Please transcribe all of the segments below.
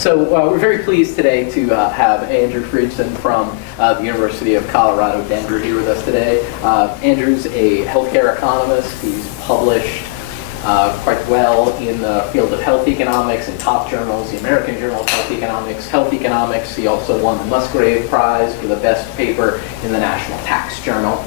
So we're very pleased today to have Andrew Friedson from the University of Colorado, Denver here with us today. Andrew's a healthcare economist. He's published quite well in the field of health economics in top journals, the American Journal of Health Economics, Health Economics. He also won the Musgrave Prize for the best paper in the National Tax Journal.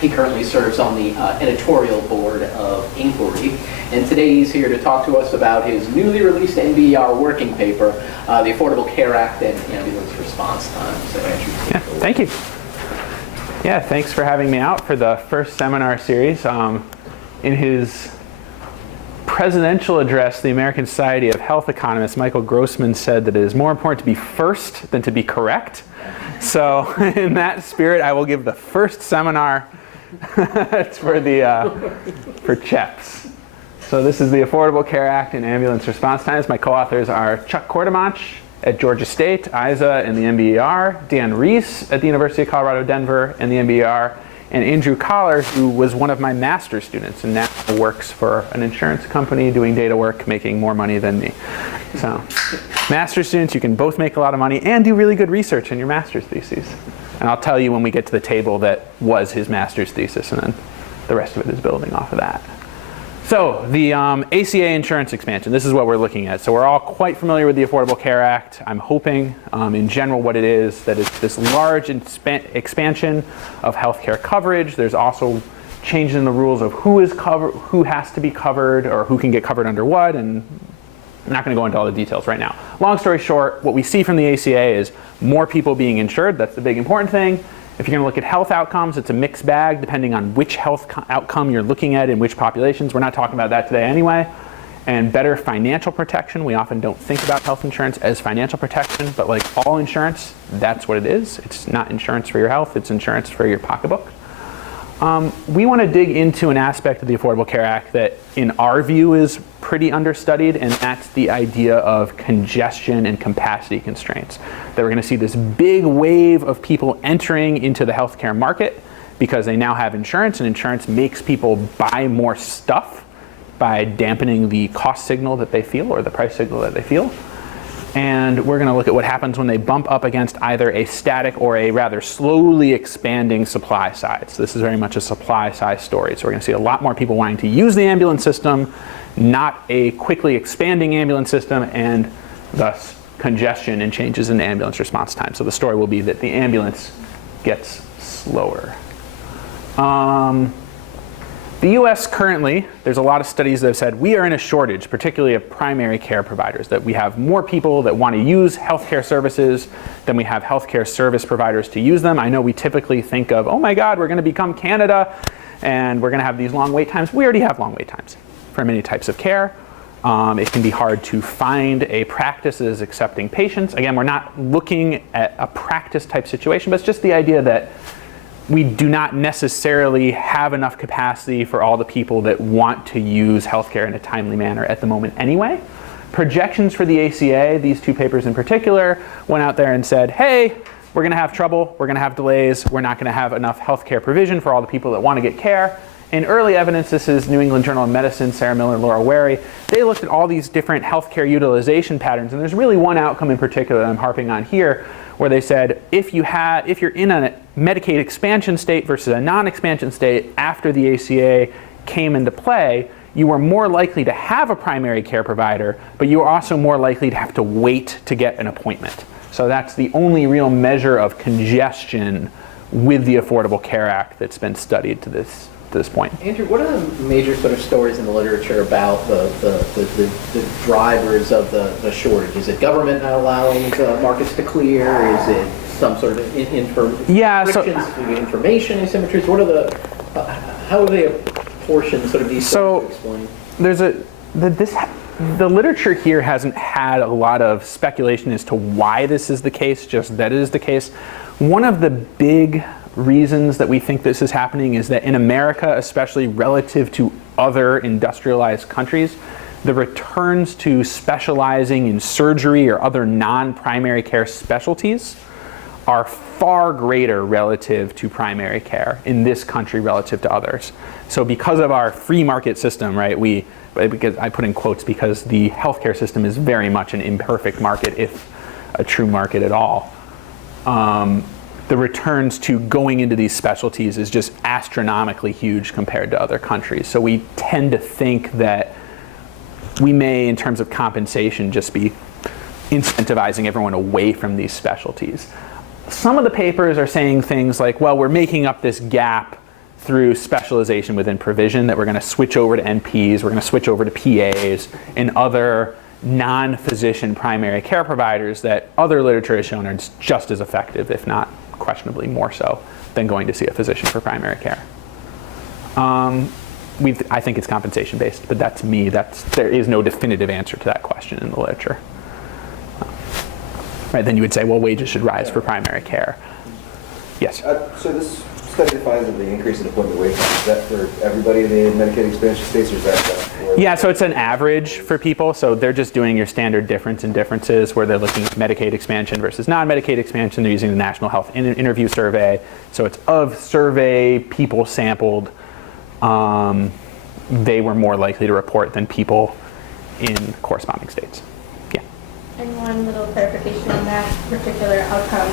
He currently serves on the editorial board of Inquiry, and today he's here to talk to us about his newly released NBER working paper, the Affordable Care Act and Ambulance Response Time. So Andrew, yeah, thank you. Yeah, thanks for having me out for the first seminar series. In his presidential address, the American Society of Health Economists, Michael Grossman said that it is more important to be first than to be correct. So in that spirit, I will give the first seminar for CHEPS. So this is the Affordable Care Act and Ambulance Response Times. My co-authors are Chuck Quartermanch at Georgia State, Isa in the NBER, Dan Reese at the University of Colorado, Denver in the NBER, and Andrew Collar, who was one of my master's students and now works for an insurance company doing data work, making more money than me. So, master's students, you can both make a lot of money and do really good research in your master's theses. And I'll tell you when we get to the table that was his master's thesis, and then the rest of it is building off of that. So, the ACA Insurance Expansion, this is what we're looking at. So we're all quite familiar with the Affordable Care Act. I'm hoping, in general, what it is, that it's this large expansion of healthcare coverage. There's also changes in the rules of who has to be covered, or who can get covered under what, and I'm not going to go into all the details right now. Long story short, what we see from the ACA is more people being insured. That's the big important thing. If you're going to look at health outcomes, it's a mixed bag depending on which health outcome you're looking at in which populations. We're not talking about that today anyway. And better financial protection. We often don't think about health insurance as financial protection, but like all insurance, that's what it is. It's not insurance for your health, it's insurance for your pocketbook. We want to dig into an aspect of the Affordable Care Act that, in our view, is pretty understudied, and that's the idea of congestion and capacity constraints. That we're going to see this big wave of people entering into the healthcare market because they now have insurance, and insurance makes people buy more stuff by dampening the cost signal that they feel or the price signal that they feel. And we're going to look at what happens when they bump up against either a static or a rather slowly expanding supply side. So this is very much a supply side story. So we're going to see a lot more people wanting to use the ambulance system, not a quickly expanding ambulance system, and thus congestion and changes in the ambulance response time. So the story will be that the ambulance gets slower. The US currently, there's a lot of studies that have said we are in a shortage, particularly of primary care providers, that we have more people that want to use healthcare services than we have healthcare service providers to use them. I know we typically think of, oh my God, we're going to become Canada and we're going to have these long wait times. We already have long wait times for many types of care. It can be hard to find a practice that is accepting patients. Again, we're not looking at a practice type situation, but it's just the idea that we do not necessarily have enough capacity for all the people that want to use healthcare in a timely manner at the moment anyway. Projections for the ACA, these two papers in particular, went out there and said, hey, we're going to have trouble, we're going to have delays, we're not going to have enough healthcare provision for all the people that want to get care. In early evidence, this is New England Journal of Medicine, Sarah Miller and Laura Wary. They looked at all these different healthcare utilization patterns, and there's really one outcome in particular that I'm harping on here, where they said if you're in a Medicaid expansion state versus a non-expansion state after the ACA came into play, you were more likely to have a primary care provider, but you were also more likely to have to wait to get an appointment. So that's the only real measure of congestion with the Affordable Care Act that's been studied to this point. Andrew, what are the major sort of stories in the literature about the drivers of the shortage? Is it government not allowing markets to clear? Is it some sort of restrictions to information asymmetries? What are how are they apportioned sort of these things to explain? There's the literature here hasn't had a lot of speculation as to why this is the case, just that it is the case. One of the big reasons that we think this is happening is that in America, especially relative to other industrialized countries, the returns to specializing in surgery or other non-primary care specialties are far greater relative to primary care in this country relative to others. So because of our free market system, right, we because I put in quotes because the healthcare system is very much an imperfect market, if a true market at all. The returns to going into these specialties is just astronomically huge compared to other countries. So we tend to think that we may, in terms of compensation, just be incentivizing everyone away from these specialties. Some of the papers are saying things like, well, we're making up this gap through specialization within provision, that we're going to switch over to NPs, we're going to switch over to PAs, and other non-physician primary care providers that other literature has shown are just as effective, if not questionably more so, than going to see a physician for primary care. I think it's compensation based, but that's me. There is no definitive answer to that question in the literature. Right, then you would say, well, wages should rise for primary care. Yes? So this study defines that the increase in employment wage, is that for everybody in the Medicaid expansion states, or is that for? Yeah, so it's an average for people. So they're just doing your standard difference and differences, where they're looking at Medicaid expansion versus non-Medicaid expansion. They're using the National Health Interview Survey. So it's of survey people sampled, they were more likely to report than people in corresponding states. Yeah. And one little clarification on that particular outcome.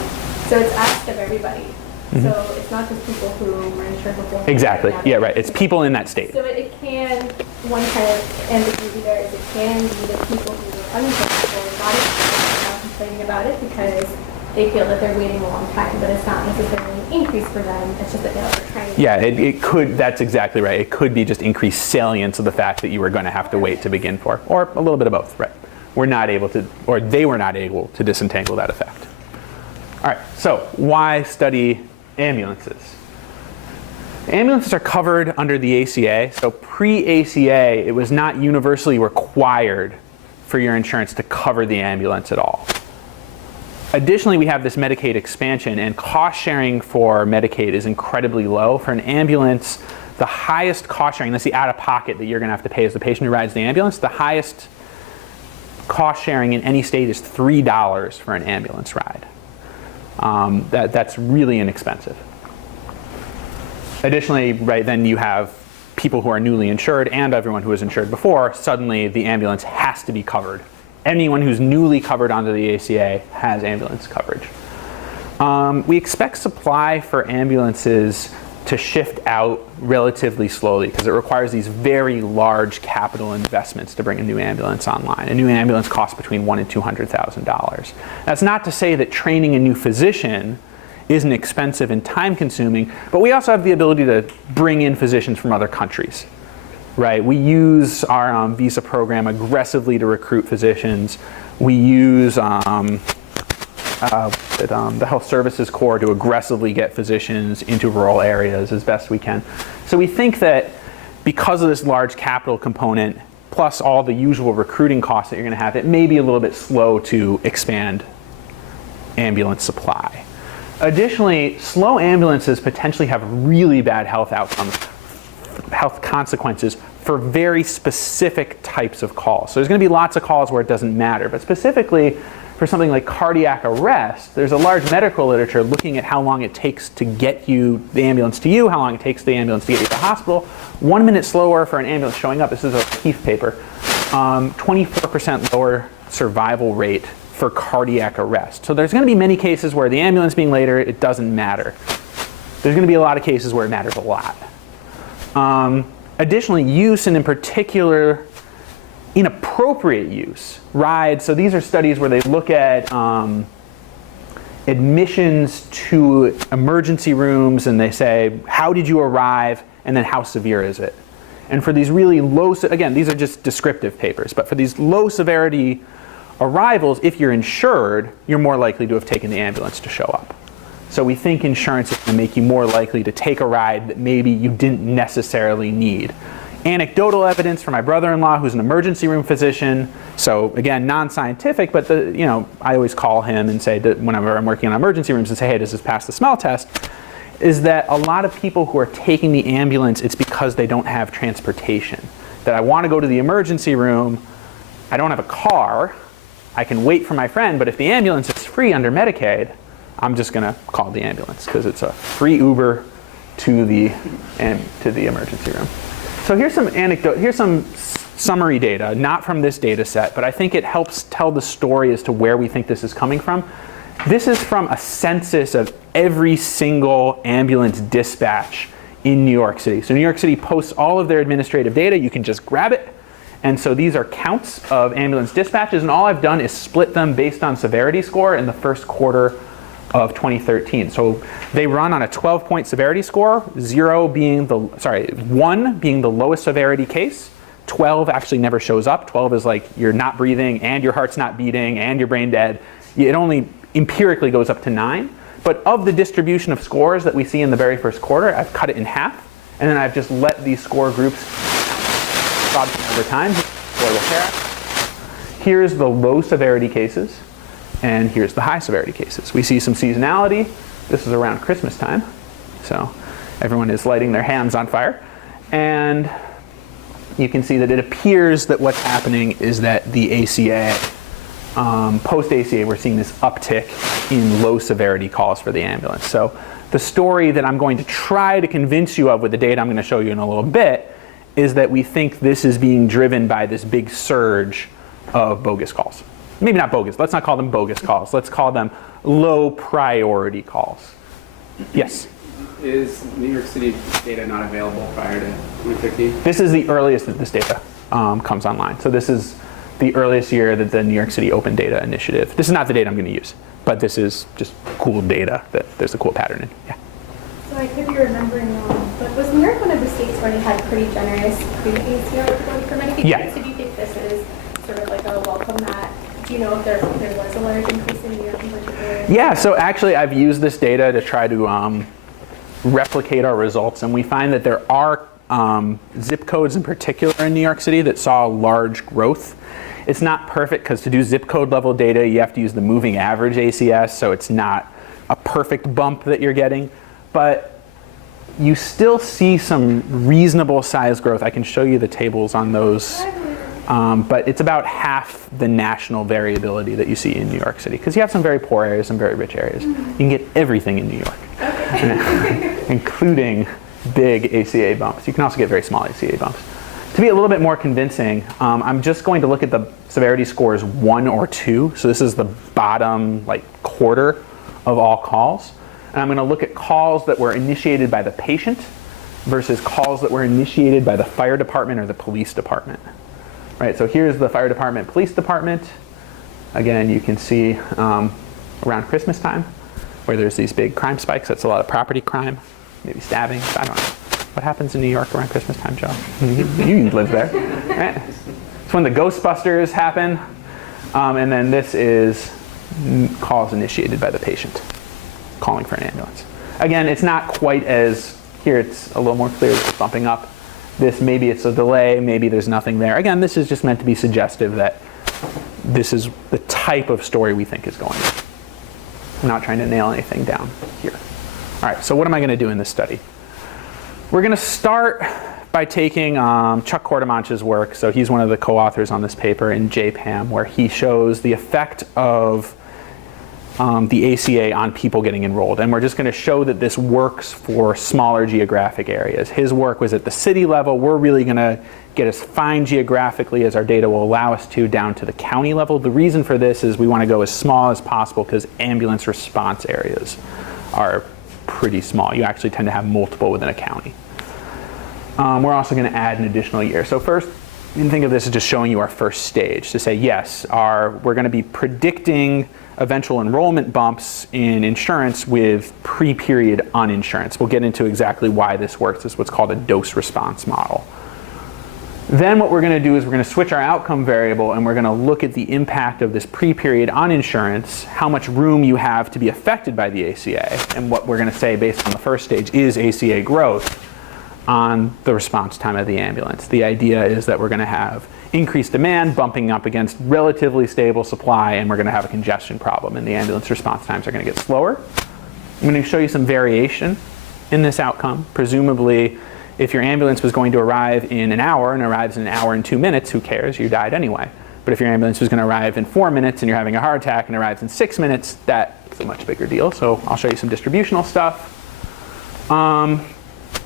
So it's asked of everybody. So it's not just people who were insured before. Exactly. Yeah, right. It's people in that state. So it can, one kind of ambiguity there is it can be the people who were uninsured before, not complaining about it because they feel that they're waiting a long time, but it's not necessarily an increase for them. It's just that they're trying to. Yeah, it could. That's exactly right. It could be just increased salience of the fact that you were going to have to wait to begin for, or a little bit of both. Right. We're not able to, or they were not able to disentangle that effect. All right. So why study ambulances? Ambulances are covered under the ACA. So pre-ACA, it was not universally required for your insurance to cover the ambulance at all. Additionally, we have this Medicaid expansion, and cost sharing for Medicaid is incredibly low. For an ambulance, the highest cost sharing, that's the out-of-pocket that you're going to have to pay as the patient who rides the ambulance, the highest cost sharing in any state is $3 for an ambulance ride. That's really inexpensive. Additionally, right, then you have people who are newly insured and everyone who was insured before. Suddenly, the ambulance has to be covered. Anyone who's newly covered under the ACA has ambulance coverage. We expect supply for ambulances to shift out relatively slowly because it requires these very large capital investments to bring a new ambulance online. A new ambulance costs between $100,000 and $200,000. That's not to say that training a new physician isn't expensive and time consuming, but we also have the ability to bring in physicians from other countries. Right, we use our visa program aggressively to recruit physicians. We use the Health Services Corps to aggressively get physicians into rural areas as best we can. So we think that because of this large capital component, plus all the usual recruiting costs that you're going to have, it may be a little bit slow to expand ambulance supply. Additionally, slow ambulances potentially have really bad health outcomes, health consequences for very specific types of calls. So there's going to be lots of calls where it doesn't matter, but specifically for something like cardiac arrest, there's a large medical literature looking at how long it takes to get the ambulance to you, how long it takes the ambulance to get you to the hospital. 1 minute slower for an ambulance showing up, this is a Keith paper, 24% lower survival rate for cardiac arrest. So there's going to be many cases where the ambulance being later, it doesn't matter. There's going to be a lot of cases where it matters a lot. Additionally, use, and in particular, inappropriate use, rides. So these are studies where they look at admissions to emergency rooms, and they say, how did you arrive, and then how severe is it? And for these really low, again, these are just descriptive papers, but for these low severity arrivals, if you're insured, you're more likely to have taken the ambulance to show up. So we think insurance is going to make you more likely to take a ride that maybe you didn't necessarily need. Anecdotal evidence from my brother-in-law, who's an emergency room physician. So again, non-scientific, but I always call him and say that whenever I'm working on emergency rooms and say, hey, does this pass the smell test? Is that a lot of people who are taking the ambulance, it's because they don't have transportation. That I want to go to the emergency room, I don't have a car, I can wait for my friend, but if the ambulance is free under Medicaid, I'm just going to call the ambulance because it's a free Uber to the emergency room. So here's some anecdote. Here's some summary data, not from this data set, but I think it helps tell the story as to where we think this is coming from. This is from a census of every single ambulance dispatch in New York City. So New York City posts all of their administrative data. You can just grab it. And so these are counts of ambulance dispatches, and all I've done is split them based on severity score in the first quarter of 2013. So they run on a 12-point severity score, 1 being the lowest severity case. 12 actually never shows up. 12 is like you're not breathing and your heart's not beating and you're brain dead. It only empirically goes up to 9. But of the distribution of scores that we see in the very first quarter, I've cut it in half, and then I've just let these score groups over time. Here's the low severity cases, and here's the high severity cases. We see some seasonality. This is around Christmas time, so everyone is lighting their hams on fire. And you can see that it appears that what's happening is that the ACA, post-ACA, we're seeing this uptick in low severity calls for the ambulance. So the story that I'm going to try to convince you of with the data I'm going to show you in a little bit is that we think this is being driven by this big surge of bogus calls. Maybe not bogus. Let's not call them bogus calls. Let's call them low priority calls. Yes? Is New York City data not available prior to 2015? This is the earliest that this data comes online. So this is the earliest year that the New York City Open Data Initiative. This is not the data I'm going to use, but this is just cool data that there's a cool pattern in. Yeah. So I could be remembering wrong, but was New York one of the states where they had pretty generous pre-ACA eligibility for Medicaid? Yeah. So do you think this is sort of like a welcome mat? Do you know if there was a large increase in New York in particular? Yeah, so actually I've used this data to try to replicate our results, and we find that there are zip codes in particular in New York City that saw large growth. It's not perfect because to do zip code level data, you have to use the moving average ACS, so it's not a perfect bump that you're getting, but you still see some reasonable size growth. I can show you the tables on those, but it's about half the national variability that you see in New York City, because you have some very poor areas and very rich areas. You can get everything in New York, including big ACA bumps. You can also get very small ACA bumps. To be a little bit more convincing, I'm just going to look at the severity scores 1 or 2. So this is the bottom quarter of all calls. And I'm going to look at calls that were initiated by the patient versus calls that were initiated by the fire department or the police department. Right, so here's the fire department, police department. Again, you can see around Christmas time where there's these big crime spikes. That's a lot of property crime, maybe stabbing. I don't know. What happens in New York around Christmas time, Joe? You live there, right? It's when the Ghostbusters happen. And then this is calls initiated by the patient calling for an ambulance. Again, it's not quite as, here it's a little more clear, it's bumping up. This, maybe it's a delay, maybe there's nothing there. Again, this is just meant to be suggestive that this is the type of story we think is going on. I'm not trying to nail anything down here. All right, so what am I going to do in this study? We're going to start by taking Chuck Quartermanch's work. So he's one of the co-authors on this paper in JPAM, where he shows the effect of the ACA on people getting enrolled. And we're just going to show that this works for smaller geographic areas. His work was at the city level. We're really going to get as fine geographically as our data will allow us to down to the county level. The reason for this is we want to go as small as possible because ambulance response areas are pretty small. You actually tend to have multiple within a county. We're also going to add an additional year. So first, you can think of this as just showing you our first stage to say, yes, we're going to be predicting eventual enrollment bumps in insurance with pre-period uninsurance. We'll get into exactly why this works. It's what's called a dose response model. Then what we're going to do is we're going to switch our outcome variable and we're going to look at the impact of this pre-period uninsurance, how much room you have to be affected by the ACA. And what we're going to say based on the first stage is ACA growth on the response time of the ambulance. The idea is that we're going to have increased demand bumping up against relatively stable supply, and we're going to have a congestion problem, and the ambulance response times are going to get slower. I'm going to show you some variation in this outcome. Presumably, if your ambulance was going to arrive in an hour and arrives in an hour and 2 minutes, who cares? You died anyway. But if your ambulance was going to arrive in 4 minutes and you're having a heart attack and arrives in 6 minutes, that's a much bigger deal. So I'll show you some distributional stuff.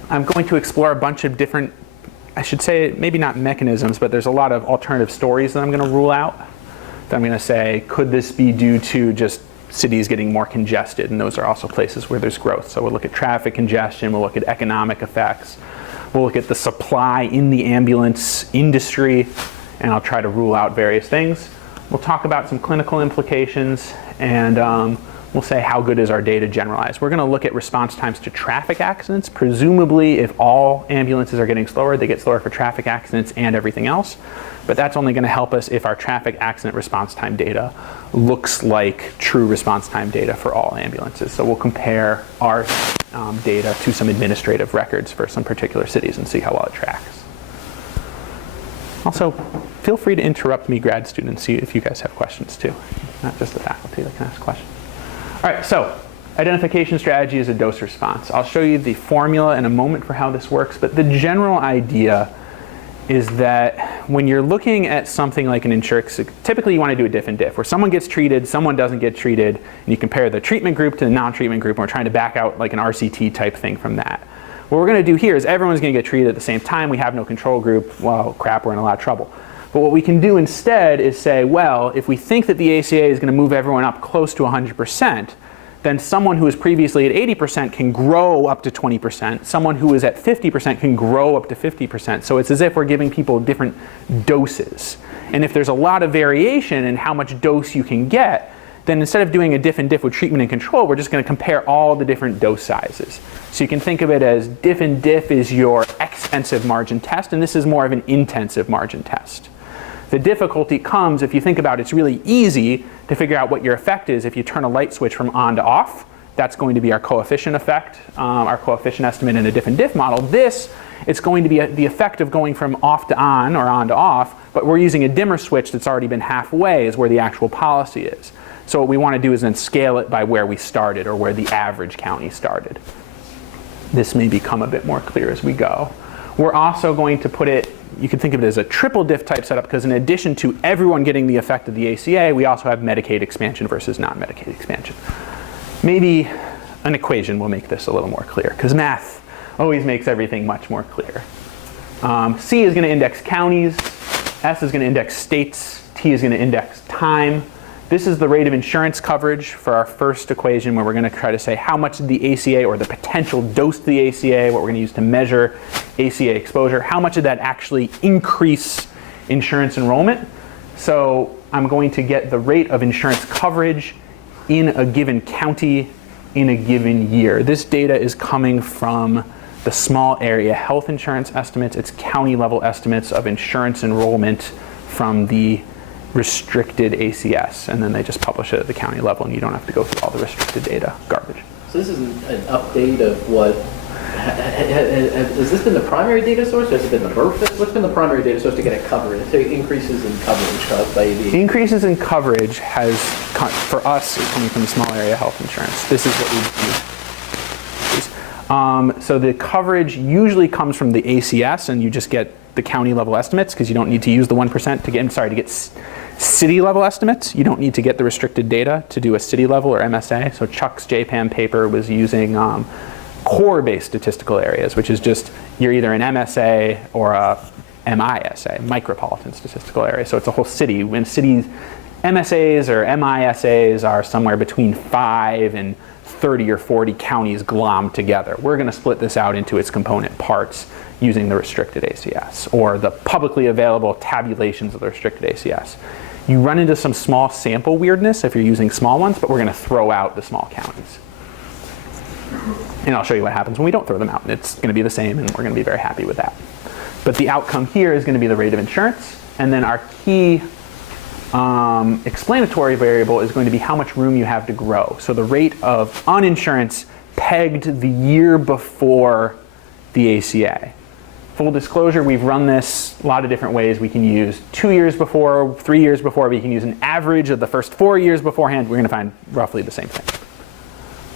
I'm going to explore a bunch of different I should say, maybe not mechanisms, but there's a lot of alternative stories that I'm going to rule out. That I'm going to say, could this be due to just cities getting more congested? And those are also places where there's growth. So we'll look at traffic congestion, we'll look at economic effects, we'll look at the supply in the ambulance industry, and I'll try to rule out various things. We'll talk about some clinical implications, and we'll say how good is our data generalized. We're going to look at response times to traffic accidents. Presumably, if all ambulances are getting slower, they get slower for traffic accidents and everything else. But that's only going to help us if our traffic accident response time data looks like true response time data for all ambulances. So we'll compare our data to some administrative records for some particular cities and see how well it tracks. Also, feel free to interrupt me, grad students, see if you guys have questions too. Not just the faculty that can ask questions. All right, so identification strategy is a dose response. I'll show you the formula in a moment for how this works, but the general idea is that when you're looking at something like an insurance, typically you want to do a diff and diff, where someone gets treated, someone doesn't get treated, and you compare the treatment group to the non-treatment group, and we're trying to back out like an RCT type thing from that. What we're going to do here is everyone's going to get treated at the same time. We have no control group. Well, crap, we're in a lot of trouble. But what we can do instead is say, well, if we think that the ACA is going to move everyone up close to 100%, then someone who was previously at 80% can grow up to 20%. Someone who is at 50% can grow up to 50%. So it's as if we're giving people different doses. And if there's a lot of variation in how much dose you can get, then instead of doing a diff and diff with treatment and control, we're just going to compare all the different dose sizes. So you can think of it as diff and diff is your extensive margin test, and this is more of an intensive margin test. The difficulty comes if you think about it's really easy to figure out what your effect is if you turn a light switch from on to off. That's going to be our coefficient effect, our coefficient estimate in a diff and diff model. This, it's going to be the effect of going from off to on or on to off, but we're using a dimmer switch that's already been halfway is where the actual policy is. So what we want to do is then scale it by where we started or where the average county started. This may become a bit more clear as we go. We're also going to put it, you can think of it as a triple diff type setup because in addition to everyone getting the effect of the ACA, we also have Medicaid expansion versus non-Medicaid expansion. Maybe an equation will make this a little more clear because math always makes everything much more clear. C is going to index counties, S is going to index states, T is going to index time. This is the rate of insurance coverage for our first equation where we're going to try to say how much did the ACA or the potential dose to the ACA, what we're going to use to measure ACA exposure, how much did that actually increase insurance enrollment? So I'm going to get the rate of insurance coverage in a given county in a given year. This data is coming from the small area health insurance estimates. It's county level estimates of insurance enrollment from the restricted ACS, and then they just publish it at the county level and you don't have to go through all the restricted data garbage. So this is an update of what, has this been the primary data source or has it been the birth? What's been the primary data source to get it covered? So increases in coverage caused by the... Increases in coverage has, for us, is coming from the small area health insurance. This is what we do. So the coverage usually comes from the ACS and you just get the county level estimates because you don't need to use the 1% to get, city level estimates. You don't need to get the restricted data to do a city level or MSA. So Chuck's JPAM paper was using core-based statistical areas, which is just you're either an MSA or a MISA, micropolitan statistical area. So it's a whole city. When cities, MSAs or MISAs are somewhere between 5 and 30 or 40 counties glommed together. We're going to split this out into its component parts using the restricted ACS or the publicly available tabulations of the restricted ACS. You run into some small sample weirdness if you're using small ones, but we're going to throw out the small counties. And I'll show you what happens when we don't throw them out. It's going to be the same and we're going to be very happy with that. But the outcome here is going to be the rate of insurance, and then our key explanatory variable is going to be how much room you have to grow. So the rate of uninsurance pegged the year before the ACA. Full disclosure, we've run this a lot of different ways. We can use 2 years before, 3 years before. We can use an average of the first 4 years beforehand. We're going to find roughly the same thing.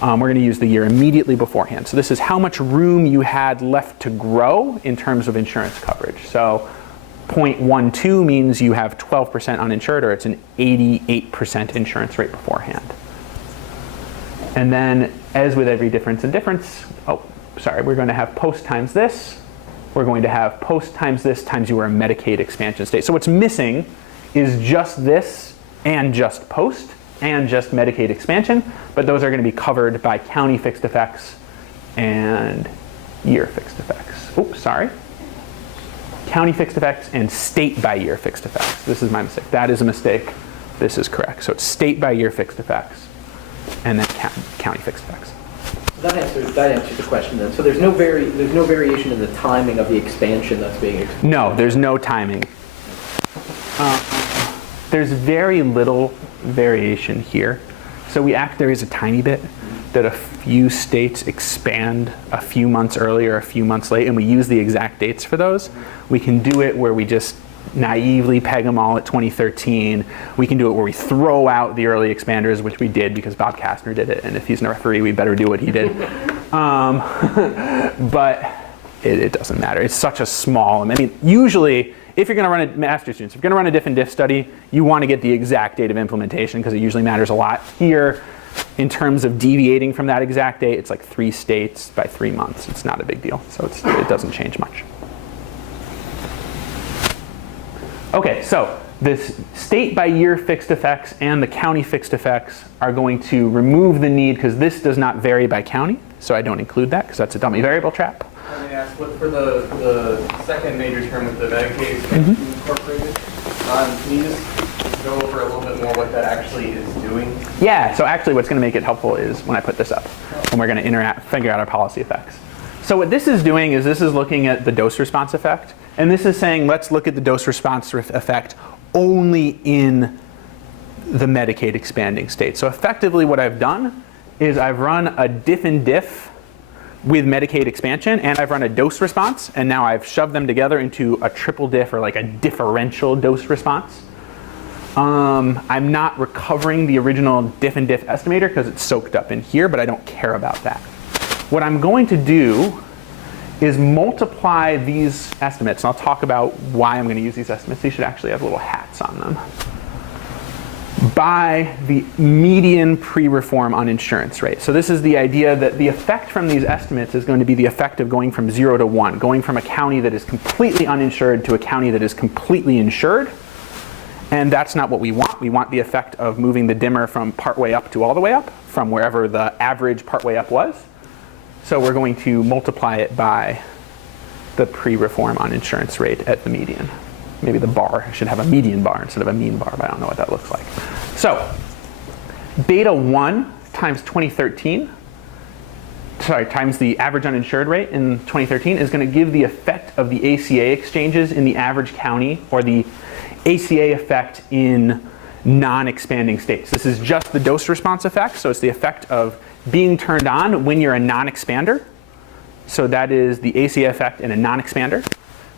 We're going to use the year immediately beforehand. So this is how much room you had left to grow in terms of insurance coverage. So 0.12 means you have 12% uninsured, or it's an 88% insurance rate beforehand. And then, as with every difference in difference, we're going to have post times this, we're going to have post times this times you are a Medicaid expansion state. So what's missing is just this and just post and just Medicaid expansion, but those are going to be covered by county fixed effects and year fixed effects. Oops, sorry. County fixed effects and state by year fixed effects. This is my mistake. That is a mistake. This is correct. So it's state by year fixed effects and then county fixed effects. That answers the question then. So there's no variation in the timing of the expansion that's being expanded? No, there's no timing. There's very little variation here. So there is a tiny bit that a few states expand a few months early or a few months late, and we use the exact dates for those. We can do it where we just naively peg them all at 2013. We can do it where we throw out the early expanders, which we did because Bob Kastner did it, and if he's a referee, we better do what he did. But it doesn't matter. It's such a small, I mean, usually, if you're going to run a master's students, if you're going to run a diff and diff study, you want to get the exact date of implementation because it usually matters a lot. Here, in terms of deviating from that exact date, it's like 3 states by 3 months. It's not a big deal, so it doesn't change much. Okay, so this state by year fixed effects and the county fixed effects are going to remove the need, because this does not vary by county, so I don't include that because that's a dummy variable trap. Let me ask, for the second major term with the Medicaid expansion incorporated, can you just go over a little bit more what that actually is doing? Yeah, so actually what's going to make it helpful is when I put this up, and we're going to figure out our policy effects. So what this is doing is this is looking at the dose response effect, and this is saying let's look at the dose response effect only in the Medicaid expanding state. So effectively what I've done is I've run a diff and diff with Medicaid expansion, and I've run a dose response, and now I've shoved them together into a triple diff, or like a differential dose response. I'm not recovering the original diff and diff estimator because it's soaked up in here, but I don't care about that. What I'm going to do is multiply these estimates, and I'll talk about why I'm going to use these estimates. These should actually have little hats on them. By the median pre-reform uninsurance rate. So this is the idea that the effect from these estimates is going to be the effect of going from 0 to 1, going from a county that is completely uninsured to a county that is completely insured. And that's not what we want. We want the effect of moving the dimmer from partway up to all the way up, from wherever the average partway up was. So we're going to multiply it by the pre-reform uninsurance rate at the median. Maybe the bar should have a median bar instead of a mean bar, but I don't know what that looks like. So beta 1 times 2013, times the average uninsured rate in 2013 is going to give the effect of the ACA exchanges in the average county, or the ACA effect in non-expanding states. This is just the dose response effect, so it's the effect of being turned on when you're a non-expander. So that is the ACA effect in a non-expander.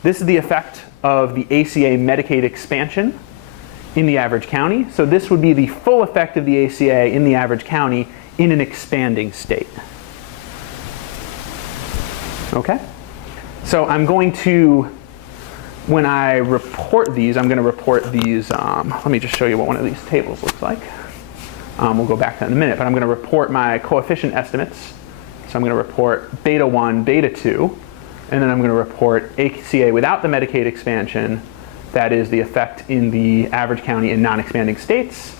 This is the effect of the ACA Medicaid expansion in the average county. So this would be the full effect of the ACA in the average county in an expanding state. Okay? So I'm going to, when I report these, I'm going to report these, let me just show you what one of these tables looks like. We'll go back to that in a minute, but I'm going to report my coefficient estimates. So I'm going to report beta 1, beta 2, and then I'm going to report ACA without the Medicaid expansion. That is the effect in the average county in non-expanding states.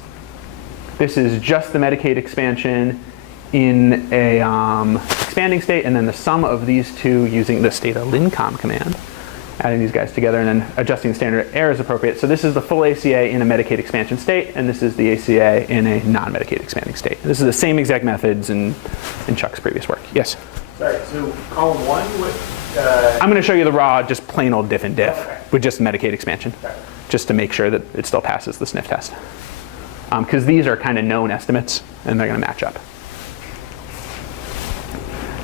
This is just the Medicaid expansion in a expanding state, and then the sum of these two using the stata lincom command, adding these guys together and then adjusting the standard error as appropriate. So this is the full ACA in a Medicaid expansion state, and this is the ACA in a non-Medicaid expanding state. This is the same exact methods in Chuck's previous work. Yes? Sorry, so column 1, I'm going to show you the raw, just plain old diff and diff Okay. with just Medicaid expansion, Okay. just to make sure that it still passes the sniff test. Because these are kind of known estimates, and they're going to match up.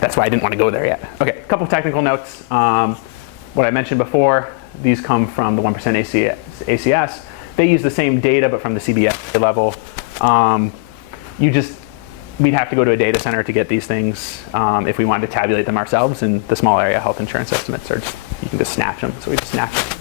That's why I didn't want to go there yet. Okay, a couple of technical notes. What I mentioned before, these come from the 1% ACS. They use the same data, but from the CBS level. We'd have to go to a data center to get these things if we wanted to tabulate them ourselves, and the small area health insurance estimates are just, you can just snatch them, so we just snatch them.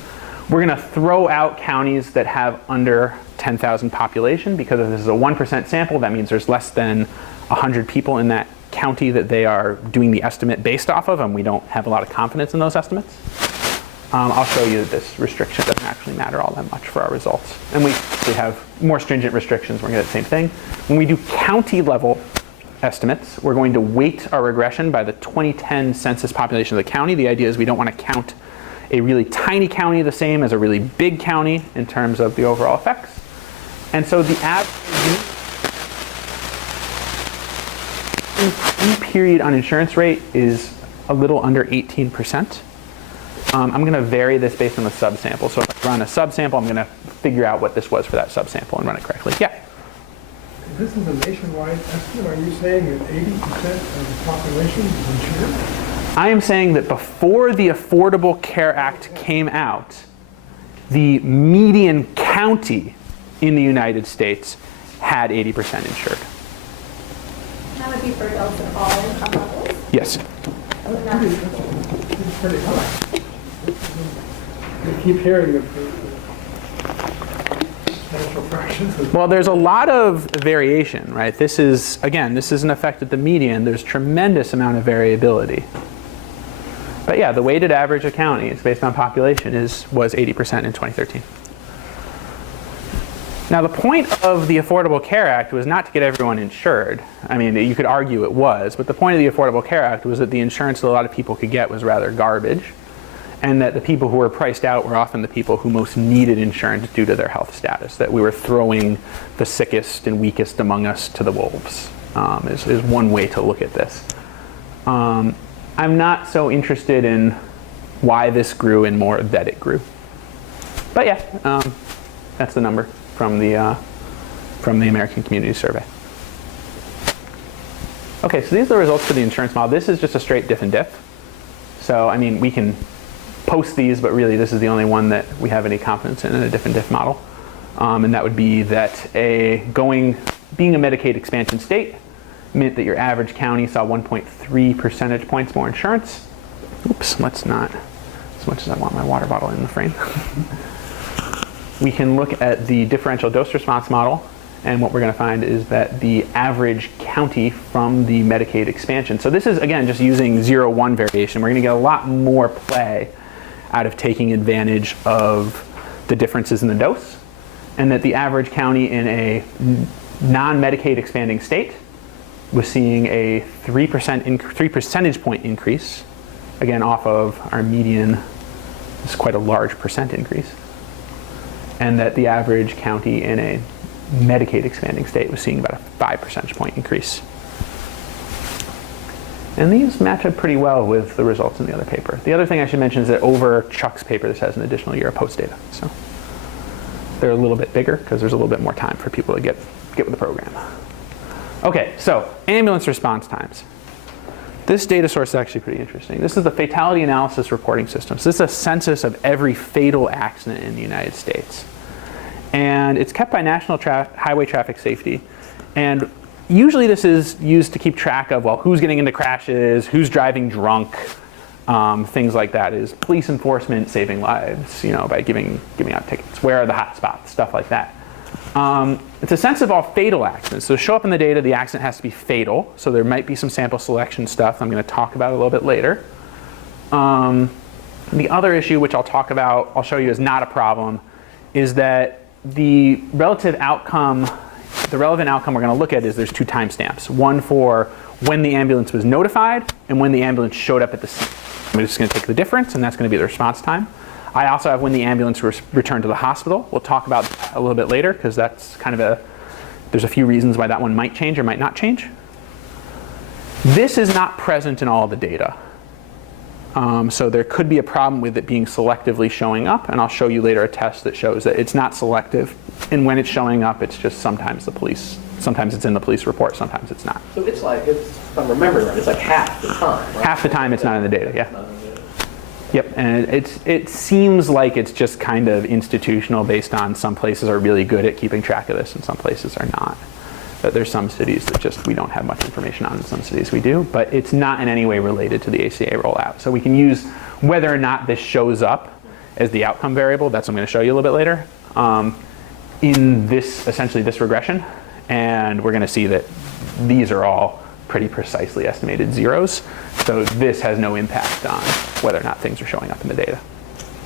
We're going to throw out counties that have under 10,000 population, because if this is a 1% sample, that means there's less than 100 people in that county that they are doing the estimate based off of, and we don't have a lot of confidence in those estimates. I'll show you that this restriction doesn't actually matter all that much for our results. And we have more stringent restrictions. We're going to do the same thing. When we do county level estimates, we're going to weight our regression by the 2010 census population of the county. The idea is we don't want to count a really tiny county the same as a really big county in terms of the overall effects. And so the average period uninsurance rate is a little under 18%. I'm going to vary this based on the subsample. So if I run a subsample, I'm going to figure out what this was for that subsample and run it correctly. Yeah? This is a nationwide estimate. Are you saying that 80% of the population is insured? I am saying that before the Affordable Care Act came out, the median county in the United States had 80% insured. That would be for adults of all income levels. Yes. It's pretty high. We keep hearing of the substantial fractions. Well, there's a lot of variation, right? This is, again, this is an effect at the median. There's tremendous amount of variability. But yeah, the weighted average of counties based on population was 80% in 2013. Now, the point of the Affordable Care Act was not to get everyone insured. I mean, you could argue it was, but the point of the Affordable Care Act was that the insurance that a lot of people could get was rather garbage, and that the people who were priced out were often the people who most needed insurance due to their health status, that we were throwing the sickest and weakest among us to the wolves, is one way to look at this. I'm not so interested in why this grew and more that it grew. But yeah, that's the number from the American Community Survey. Okay, so these are the results for the insurance model. This is just a straight diff and diff. So, I mean, we can post these, but really this is the only one that we have any confidence in a diff and diff model. And that would be that being a Medicaid expansion state meant that your average county saw 1.3 percentage points more insurance. Oops, let's not, as much as I want my water bottle in the frame. We can look at the differential dose response model, and what we're going to find is that the average county from the Medicaid expansion, so this is again just using 0-1 variation, we're going to get a lot more play out of taking advantage of the differences in the dose, and that the average county in a non-Medicaid expanding state was seeing a 3 percentage point increase, again off of our median. This is quite a large percent increase. And that the average county in a Medicaid expanding state was seeing about a 5 percentage point increase. And these match up pretty well with the results in the other paper. The other thing I should mention is that over Chuck's paper, this has an additional year of post data. So they're a little bit bigger because there's a little bit more time for people to get with the program. Okay, so ambulance response times. This data source is actually pretty interesting. This is the Fatality Analysis Reporting System. So this is a census of every fatal accident in the United States. And it's kept by National Highway Traffic Safety. And usually this is used to keep track of, well, who's getting into crashes, who's driving drunk, things like that. Is police enforcement saving lives, by giving out tickets? Where are the hot spots? Stuff like that. It's a sense of all fatal accidents. So to show up in the data, the accident has to be fatal. So there might be some sample selection stuff I'm going to talk about a little bit later. The other issue, which I'll show you is not a problem, is that the relevant outcome we're going to look at is there's 2 timestamps. One for when the ambulance was notified and when the ambulance showed up at the scene. I'm just going to take the difference, and that's going to be the response time. I also have when the ambulance returned to the hospital. We'll talk about that a little bit later because that's kind of there's a few reasons why that one might change or might not change. This is not present in all of the data. So there could be a problem with it being selectively showing up, and I'll show you later a test that shows that it's not selective. And when it's showing up, it's just sometimes it's in the police report, sometimes it's not. So it's like, if I'm remembering right, it's like half the time, right? Half the time it's not in the data, yeah. Yep, and it seems like it's just kind of institutional based on some places are really good at keeping track of this and some places are not. But there's some cities that we don't have much information on, and some cities we do, but it's not in any way related to the ACA rollout. So we can use whether or not this shows up as the outcome variable, that's what I'm going to show you a little bit later, in essentially this regression, and we're going to see that these are all pretty precisely estimated zeros. So this has no impact on whether or not things are showing up in the data.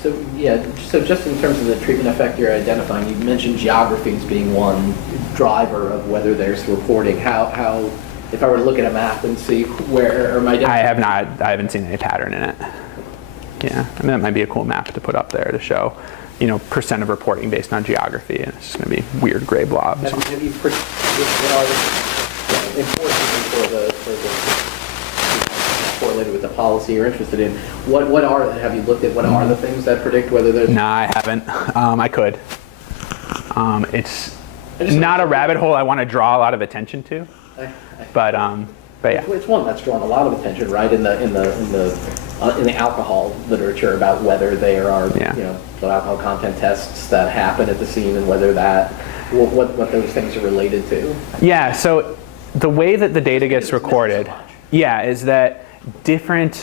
So yeah, so just in terms of the treatment effect you're identifying, you mentioned geography as being one driver of whether there's reporting. How if I were to look at a map and see where, or my I haven't seen any pattern in it. Yeah, I mean, that might be a cool map to put up there to show, you know, percent of reporting based on geography, and it's just going to be weird gray blobs. Have you what are the important for the correlated with the policy you're interested in? Have you looked at what are the things that predict whether there's? No, I haven't. I could. It's not a rabbit hole I want to draw a lot of attention to, but yeah. It's one that's drawn a lot of attention, right, in the alcohol literature about whether there are, Yeah. you know, blood alcohol content tests that happen at the scene and whether that, what those things are related to. Yeah, so the way that the data gets recorded, is that different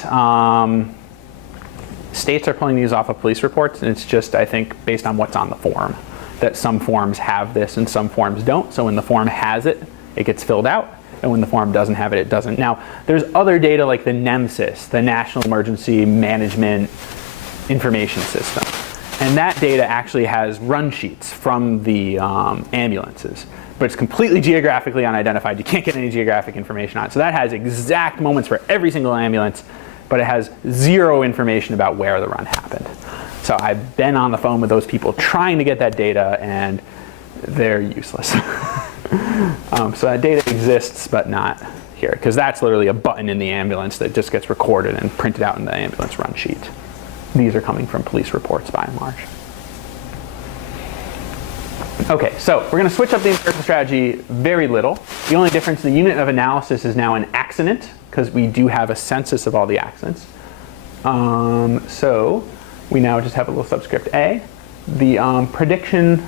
states are pulling these off of police reports, and it's just, I think, based on what's on the form, that some forms have this and some forms don't. So when the form has it, it gets filled out. And when the form doesn't have it, it doesn't. Now, there's other data like the NEMSIS, the National Emergency Management Information System. And that data actually has run sheets from the ambulances. But it's completely geographically unidentified. You can't get any geographic information on it. So that has exact moments for every single ambulance, but it has zero information about where the run happened. So I've been on the phone with those people trying to get that data, and they're useless. So that data exists, but not here, because that's literally a button in the ambulance that just gets recorded and printed out in the ambulance run sheet. These are coming from police reports by and large. Okay, so we're going to switch up the empirical strategy very little. The only difference, the unit of analysis is now an accident, because we do have a census of all the accidents. So we now just have a little subscript A. The prediction,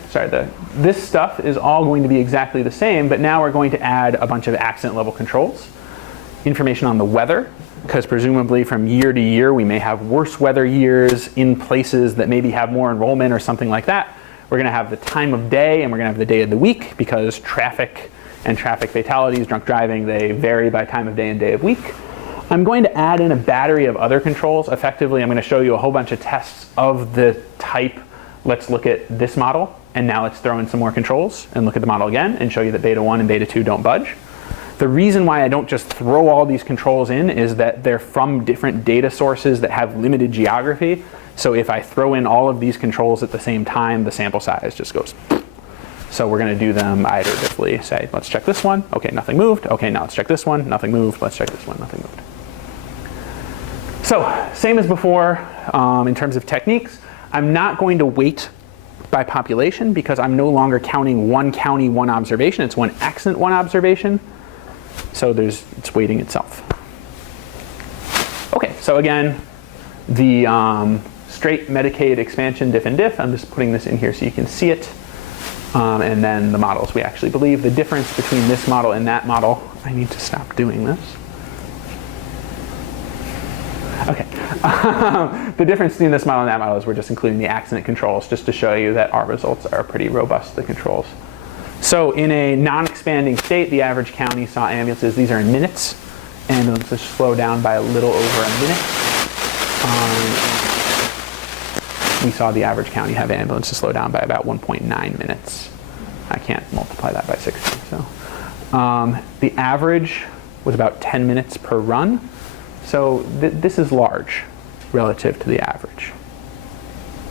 this stuff is all going to be exactly the same, but now we're going to add a bunch of accident level controls. Information on the weather, because presumably from year to year we may have worse weather years in places that maybe have more enrollment or something like that. We're going to have the time of day, and we're going to have the day of the week, because traffic and traffic fatalities, drunk driving, they vary by time of day and day of week. I'm going to add in a battery of other controls. Effectively, I'm going to show you a whole bunch of tests of the type, let's look at this model, and now let's throw in some more controls and look at the model again and show you that beta 1 and beta 2 don't budge. The reason why I don't just throw all these controls in is that they're from different data sources that have limited geography. So if I throw in all of these controls at the same time, the sample size just goes. So we're going to do them iteratively. Say, let's check this one. Okay, nothing moved. Okay, now let's check this one. Nothing moved. Let's check this one. Nothing moved. So same as before in terms of techniques. I'm not going to weight by population, because I'm no longer counting one county, one observation. It's one accident, one observation. So it's weighting itself. Okay, so again, the straight Medicaid expansion diff and diff. I'm just putting this in here so you can see it. And then the models we actually believe. The difference between this model and that model, I need to stop doing this. Okay. The difference between this model and that model is we're just including the accident controls, just to show you that our results are pretty robust, the controls. So in a non-expanding state, the average county saw ambulances, these are in minutes, ambulances slow down by a little over a minute. We saw the average county have ambulances slow down by about 1.9 minutes. I can't multiply that by 60. So the average was about 10 minutes per run. So this is large relative to the average.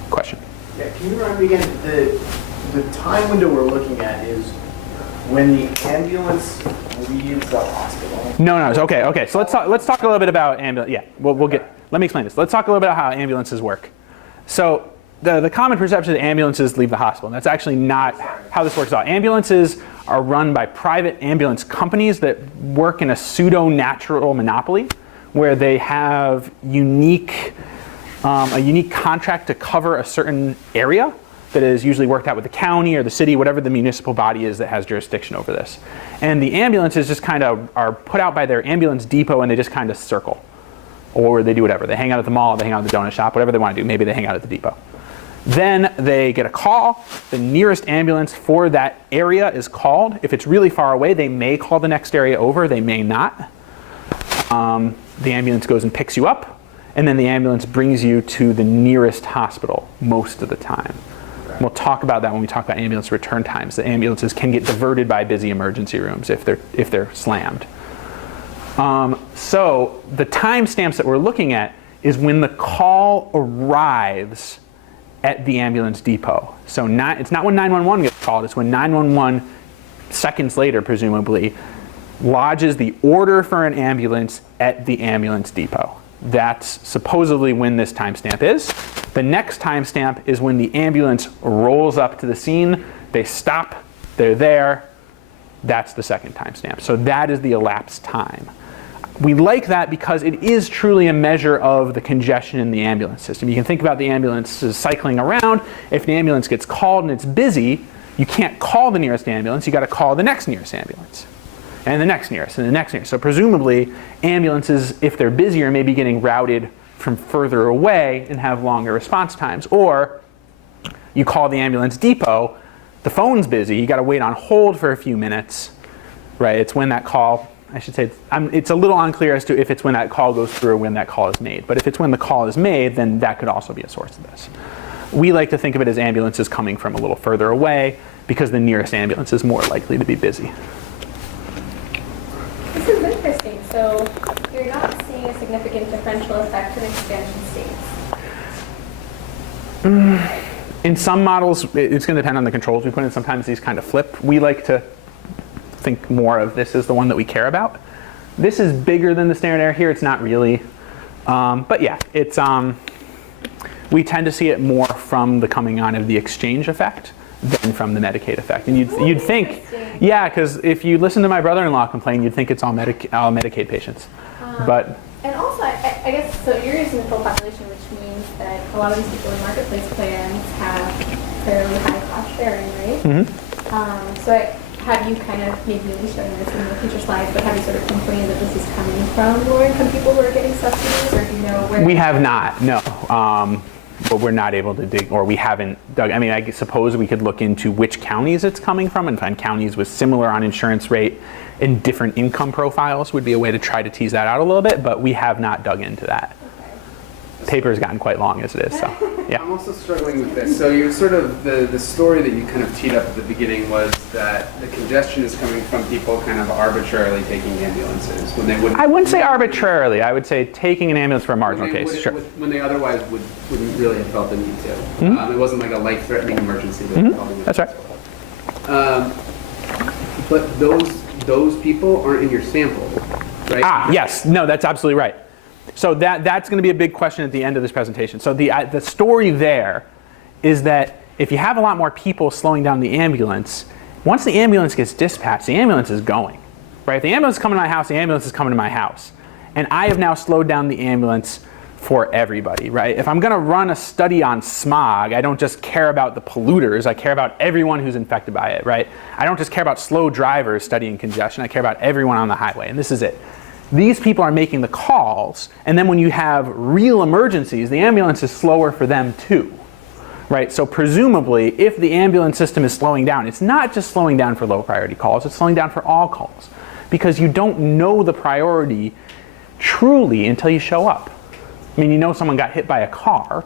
Question? Yeah, can you remind me again, the time window we're looking at is when the ambulance leaves the hospital? No. Okay. So let's talk a little bit about ambulance. Yeah, we'll get. Let me explain this. Let's talk a little bit about how ambulances work. So the common perception is that ambulances leave the hospital. And that's actually not how this works at all. Ambulances are run by private ambulance companies that work in a pseudo-natural monopoly, where they have a unique contract to cover a certain area that is usually worked out with the county or the city, whatever the municipal body is that has jurisdiction over this. And the ambulances just kind of are put out by their ambulance depot, and they just kind of circle. Or they do whatever. They hang out at the mall, they hang out at the donut shop, whatever they want to do. Maybe they hang out at the depot. Then they get a call. The nearest ambulance for that area is called. If it's really far away, they may call the next area over. They may not. The ambulance goes and picks you up, and then the ambulance brings you to the nearest hospital most of the time. We'll talk about that when we talk about ambulance return times. The ambulances can get diverted by busy emergency rooms if they're slammed. So the timestamps that we're looking at is when the call arrives at the ambulance depot. So it's not when 911 gets called, it's when 911 seconds later, presumably, lodges the order for an ambulance at the ambulance depot. That's supposedly when this timestamp is. The next timestamp is when the ambulance rolls up to the scene, they stop, they're there. That's the second timestamp. So that is the elapsed time. We like that because it is truly a measure of the congestion in the ambulance system. You can think about the ambulances cycling around. If the ambulance gets called and it's busy, you can't call the nearest ambulance, you got to call the next nearest ambulance. And the next nearest, and the next nearest. So presumably, ambulances, if they're busier, may be getting routed from further away and have longer response times. Or you call the ambulance depot, the phone's busy, you got to wait on hold for a few minutes, right? It's when that call, I should say, it's a little unclear as to if it's when that call goes through or when that call is made. But if it's when the call is made, then that could also be a source of this. We like to think of it as ambulances coming from a little further away because the nearest ambulance is more likely to be busy. This is interesting. So you're not seeing a significant differential effect in expansion states? In some models, it's going to depend on the controls we put in. Sometimes these kind of flip. We like to think more of this as the one that we care about. This is bigger than the standard error here. It's not really. But yeah, it's we tend to see it more from the coming on of the exchange effect than from the Medicaid effect. And you'd think, yeah, because if you listen to my brother-in-law complain, you'd think it's all Medicaid patients. But and also, I guess, so you're using the full population, which means that a lot of these people in marketplace plans have fairly high cost sharing, right? Mm-hmm. So have you kind of, maybe you'll be showing this in the future slides, but have you sort of complained that this is coming from lower-income people who are getting subsidies, or do you know where? We have not, no. But we're not able to dig, or we haven't dug. I mean, I suppose we could look into which counties it's coming from and find counties with similar uninsurance rate and different income profiles would be a way to try to tease that out a little bit, but we have not dug into that. Okay. Paper's gotten quite long as it is, so yeah. I'm also struggling with this. So you sort of, the story that you kind of teed up at the beginning was that the congestion is coming from people kind of arbitrarily taking ambulances when they wouldn't. I wouldn't say arbitrarily. I would say taking an ambulance for a marginal case, sure. When they otherwise wouldn't really have felt the need to. Mm-hmm. It wasn't like a life-threatening emergency. That That's right. But those people aren't in your sample, right? Yes. No, that's absolutely right. So that's going to be a big question at the end of this presentation. So the story there is that if you have a lot more people slowing down the ambulance, once the ambulance gets dispatched, the ambulance is going, right? If the ambulance is coming to my house, the ambulance is coming to my house. And I have now slowed down the ambulance for everybody, right? If I'm going to run a study on smog, I don't just care about the polluters, I care about everyone who's infected by it, right? I don't just care about slow drivers studying congestion, I care about everyone on the highway, and this is it. These people are making the calls, and then when you have real emergencies, the ambulance is slower for them too, right? So presumably, if the ambulance system is slowing down, it's not just slowing down for low priority calls, it's slowing down for all calls, because you don't know the priority truly until you show up. I mean, you know someone got hit by a car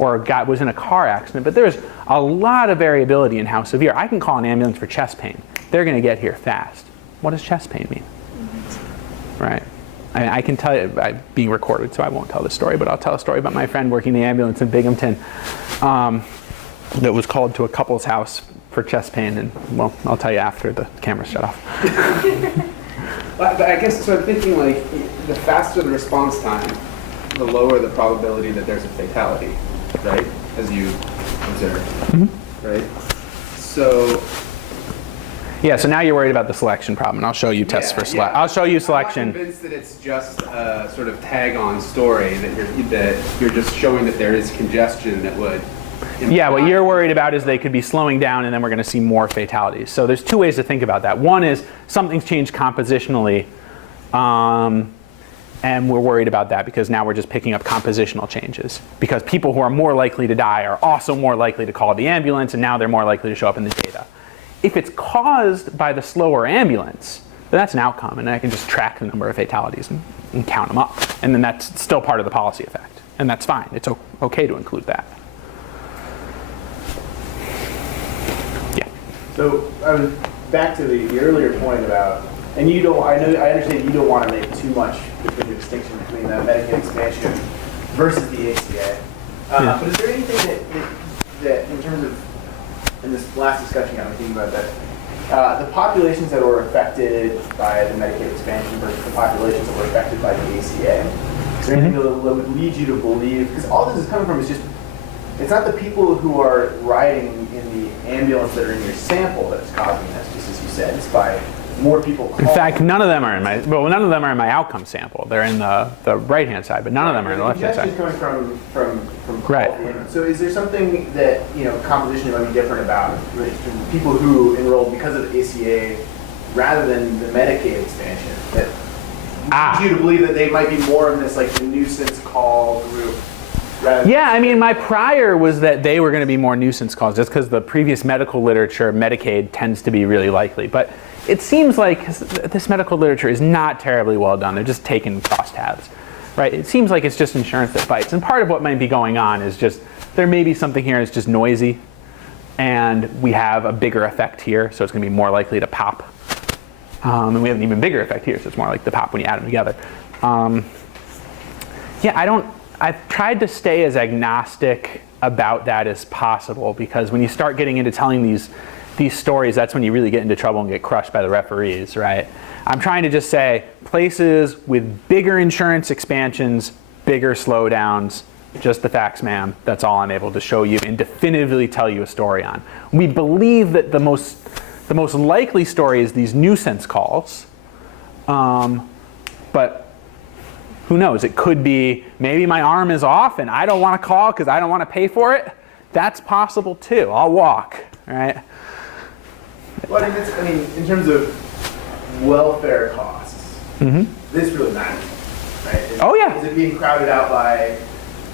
or was in a car accident, but there's a lot of variability in how severe. I can call an ambulance for chest pain. They're going to get here fast. What does chest pain mean? Right. I can tell you, I'm being recorded, so I won't tell this story, but I'll tell a story about my friend working the ambulance in Binghamton that was called to a couple's house for chest pain, and, well, I'll tell you after the camera's shut off. But I guess, so I'm thinking, like, the faster the response time, the lower the probability that there's a fatality, right? As you observe, right? So. Yeah, so now you're worried about the selection problem, and I'll show you tests for selection. I'll show you selection. I'm not convinced that it's just a sort of tag-on story, that you're just showing that there is congestion that would. Yeah, what you're worried about is they could be slowing down, and then we're going to see more fatalities. So there's two ways to think about that. One is something's changed compositionally, and we're worried about that because now we're just picking up compositional changes. Because people who are more likely to die are also more likely to call the ambulance, and now they're more likely to show up in the data. If it's caused by the slower ambulance, then that's an outcome, and I can just track the number of fatalities and count them up. And then that's still part of the policy effect, and that's fine. It's okay to include that. Yeah. So I was back to the earlier point about, and you don't, I understand you don't want to make too much between the distinction between the Medicaid expansion versus the ACA. Yeah. But is there anything that in terms of, in this last discussion got me thinking about that, the populations that were affected by the Medicaid expansion versus the populations that were affected by the ACA? Is there anything that would lead you to believe, because all this is coming from is just, it's not the people who are riding in the ambulance that are in your sample that's causing this, just as you said. It's by more people calling. In fact, none of them are in my outcome sample. They're in the right-hand side, but none of them are in the left-hand side. It's coming from Right. So is there something that, composition might be different about people who enrolled because of the ACA rather than the Medicaid expansion that leads you to believe that they might be more in this like the nuisance call group? Yeah, I mean, my prior was that they were going to be more nuisance calls just because the previous medical literature, Medicaid, tends to be really likely. But it seems like this medical literature is not terribly well done. They're just taking crosstabs, right? It seems like it's just insurance that bites. And part of what might be going on is just there may be something here that's just noisy, and we have a bigger effect here, so it's going to be more likely to pop. And we have an even bigger effect here, so it's more like the pop when you add them together. I've tried to stay as agnostic about that as possible, because when you start getting into telling these stories, that's when you really get into trouble and get crushed by the referees, right? I'm trying to just say places with bigger insurance expansions, bigger slowdowns, just the facts, ma'am. That's all I'm able to show you and definitively tell you a story on. We believe that the most likely story is these nuisance calls, but who knows? It could be maybe my arm is off and I don't want to call because I don't want to pay for it. That's possible too. I'll walk, right? Well, I mean, in terms of welfare costs, this really matters, right? Oh, yeah. Is it being crowded out by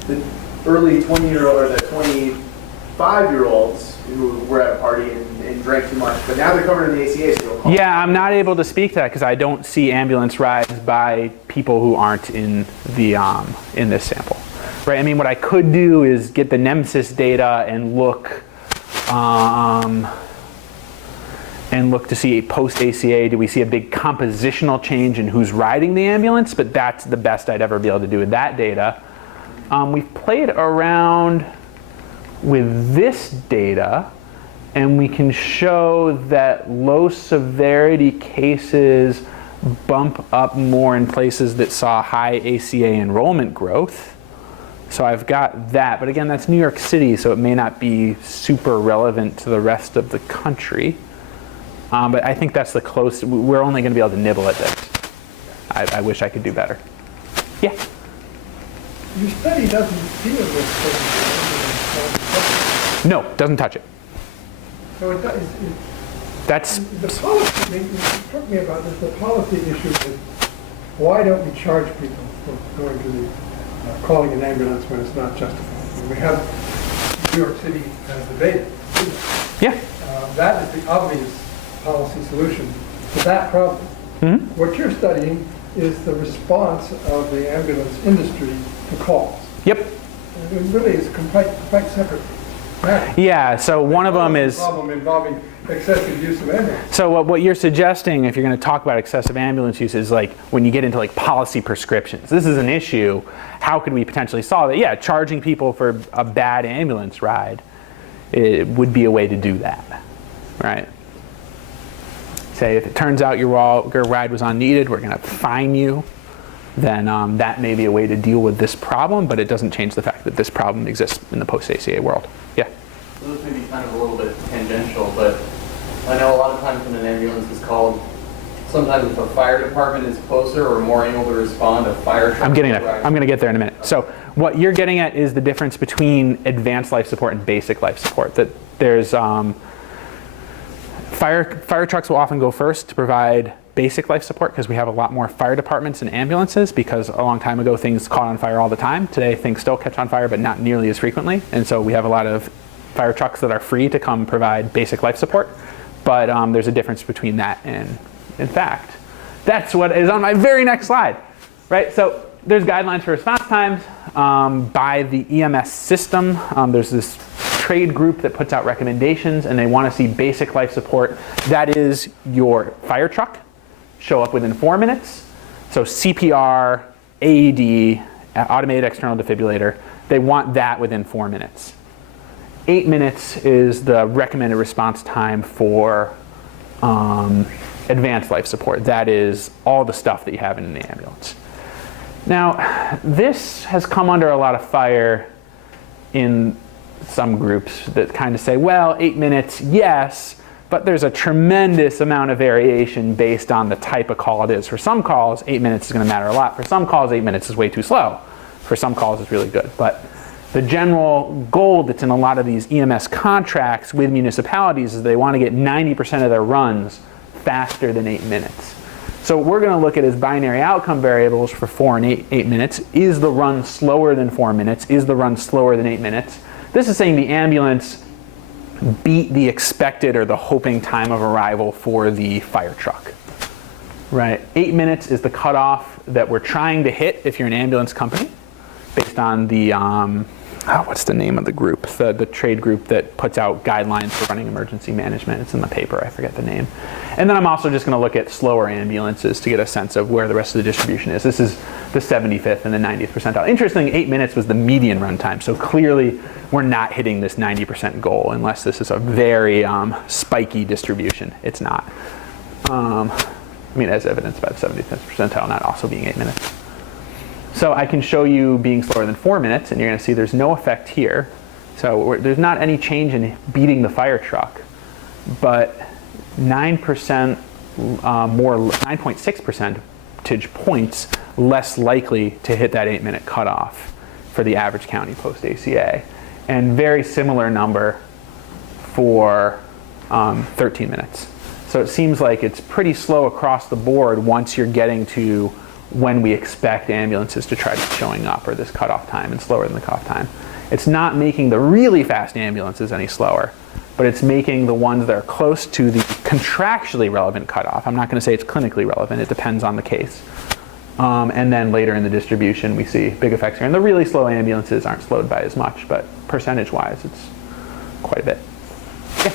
the early 20-year-old or the 25-year-olds who were at a party and drank too much, but now they're covered in the ACA, so they'll call. Yeah, I'm not able to speak to that because I don't see ambulance rides by people who aren't in the in this sample, right? I mean, what I could do is get the Nemesis data and look to see post-ACA, do we see a big compositional change in who's riding the ambulance? But that's the best I'd ever be able to do with that data. We've played around with this data, and we can show that low severity cases bump up more in places that saw high ACA enrollment growth. So I've got that, but again, that's New York City, so it may not be super relevant to the rest of the country. But I think that's the closest. We're only going to be able to nibble at this. I wish I could do better. Yeah? Your study doesn't deal with things. No, doesn't touch it. So it does. That's The policy, what struck me about this, the policy issue is why don't we charge people for going to the, calling an ambulance when it's not justified? And we have New York City debate. yeah. That is the obvious policy solution to that problem. What you're studying is the response of the ambulance industry to calls. Yep. And it really is quite separate matter. Yeah. So one of them is. Problem involving excessive use of ambulance. So what you're suggesting, if you're going to talk about excessive ambulance use, is like when you get into like policy prescriptions. This is an issue. How could we potentially solve it? Yeah, charging people for a bad ambulance ride, it would be a way to do that, right? Say if it turns out your ride was unneeded, we're going to fine you. Then that may be a way to deal with this problem, but it doesn't change the fact that this problem exists in the post-ACA world. Yeah. So this may be kind of a little bit tangential, but I know a lot of times when an ambulance is called, sometimes if a fire department is closer or more able to respond, a fire truck. I'm getting there. I'm going to get there in a minute. So what you're getting at is the difference between advanced life support and basic life support. That there's fire trucks will often go first to provide basic life support because we have a lot more fire departments and ambulances, because a long time ago things caught on fire all the time. Today things still catch on fire, but not nearly as frequently. And so we have a lot of fire trucks that are free to come provide basic life support. But there's a difference between that and, in fact, That's what is on my very next slide, right? So there's guidelines for response times by the EMS system. There's this trade group that puts out recommendations, and they want to see basic life support. That is your fire truck, show up within 4 minutes. So CPR, AED, automated external defibrillator, they want that within 4 minutes. 8 minutes is the recommended response time for advanced life support. That is all the stuff that you have in the ambulance. Now, this has come under a lot of fire in some groups that kind of say, well, 8 minutes, yes, but there's a tremendous amount of variation based on the type of call it is. For some calls, 8 minutes is going to matter a lot. For some calls, 8 minutes is way too slow. For some calls, it's really good. But the general goal that's in a lot of these EMS contracts with municipalities is they want to get 90% of their runs faster than 8 minutes. So what we're going to look at is binary outcome variables for 4 and 8 minutes. Is the run slower than 4 minutes? Is the run slower than 8 minutes? This is saying the ambulance beat the expected or the hoping time of arrival for the fire truck. Right? 8 minutes is the cutoff that we're trying to hit if you're an ambulance company, based on the what's the name of the group? The trade group that puts out guidelines for running emergency management. It's in the paper, I forget the name. And then I'm also just going to look at slower ambulances to get a sense of where the rest of the distribution is. This is the 75th and the 90th percentile. Interesting, 8 minutes was the median runtime. So clearly we're not hitting this 90% goal unless this is a very spiky distribution. It's not. I mean, as evidenced by the 75th percentile not also being 8 minutes. So I can show you being slower than 4 minutes, and you're going to see there's no effect here. So there's not any change in beating the fire truck, but 9% more, 9.6 percentage points less likely to hit that 8 minute cutoff for the average county post ACA, and very similar number for 13 minutes. So it seems like it's pretty slow across the board once you're getting to when we expect ambulances to try to be showing up, or this cutoff time, and slower than the cutoff time. It's not making the really fast ambulances any slower, but it's making the ones that are close to the contractually relevant cutoff. I'm not going to say it's clinically relevant, it depends on the case. And then later in the distribution, we see big effects here. And the really slow ambulances aren't slowed by as much, but percentage-wise, it's quite a bit. Yeah.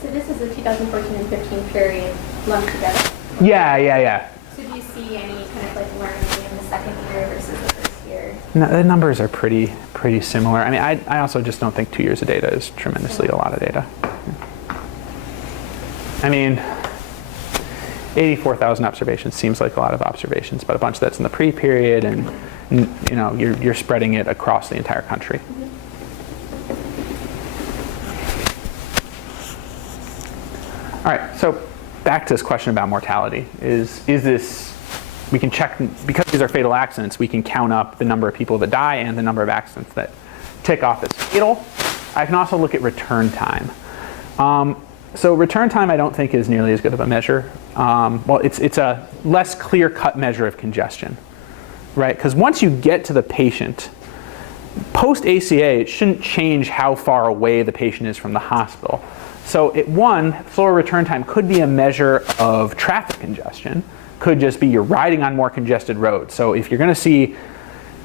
So this is the 2014 and 15 period lumped together. Yeah. So do you see any kind of like learning in the second year versus the first year? No, the numbers are pretty similar. I mean, I also just don't think 2 years of data is tremendously a lot of data. I mean, 84,000 observations seems like a lot of observations, but a bunch that's in the pre-period, and you know, you're spreading it across the entire country. All right, so back to this question about mortality. Is this, we can check, because these are fatal accidents, we can count up the number of people that die and the number of accidents that tick off as fatal. I can also look at return time. So return time I don't think is nearly as good of a measure. Well, it's a less clear-cut measure of congestion, right? Because once you get to the patient, post-ACA, it shouldn't change how far away the patient is from the hospital. So slower return time could be a measure of traffic congestion. Could just be you're riding on more congested roads. So if you're going to see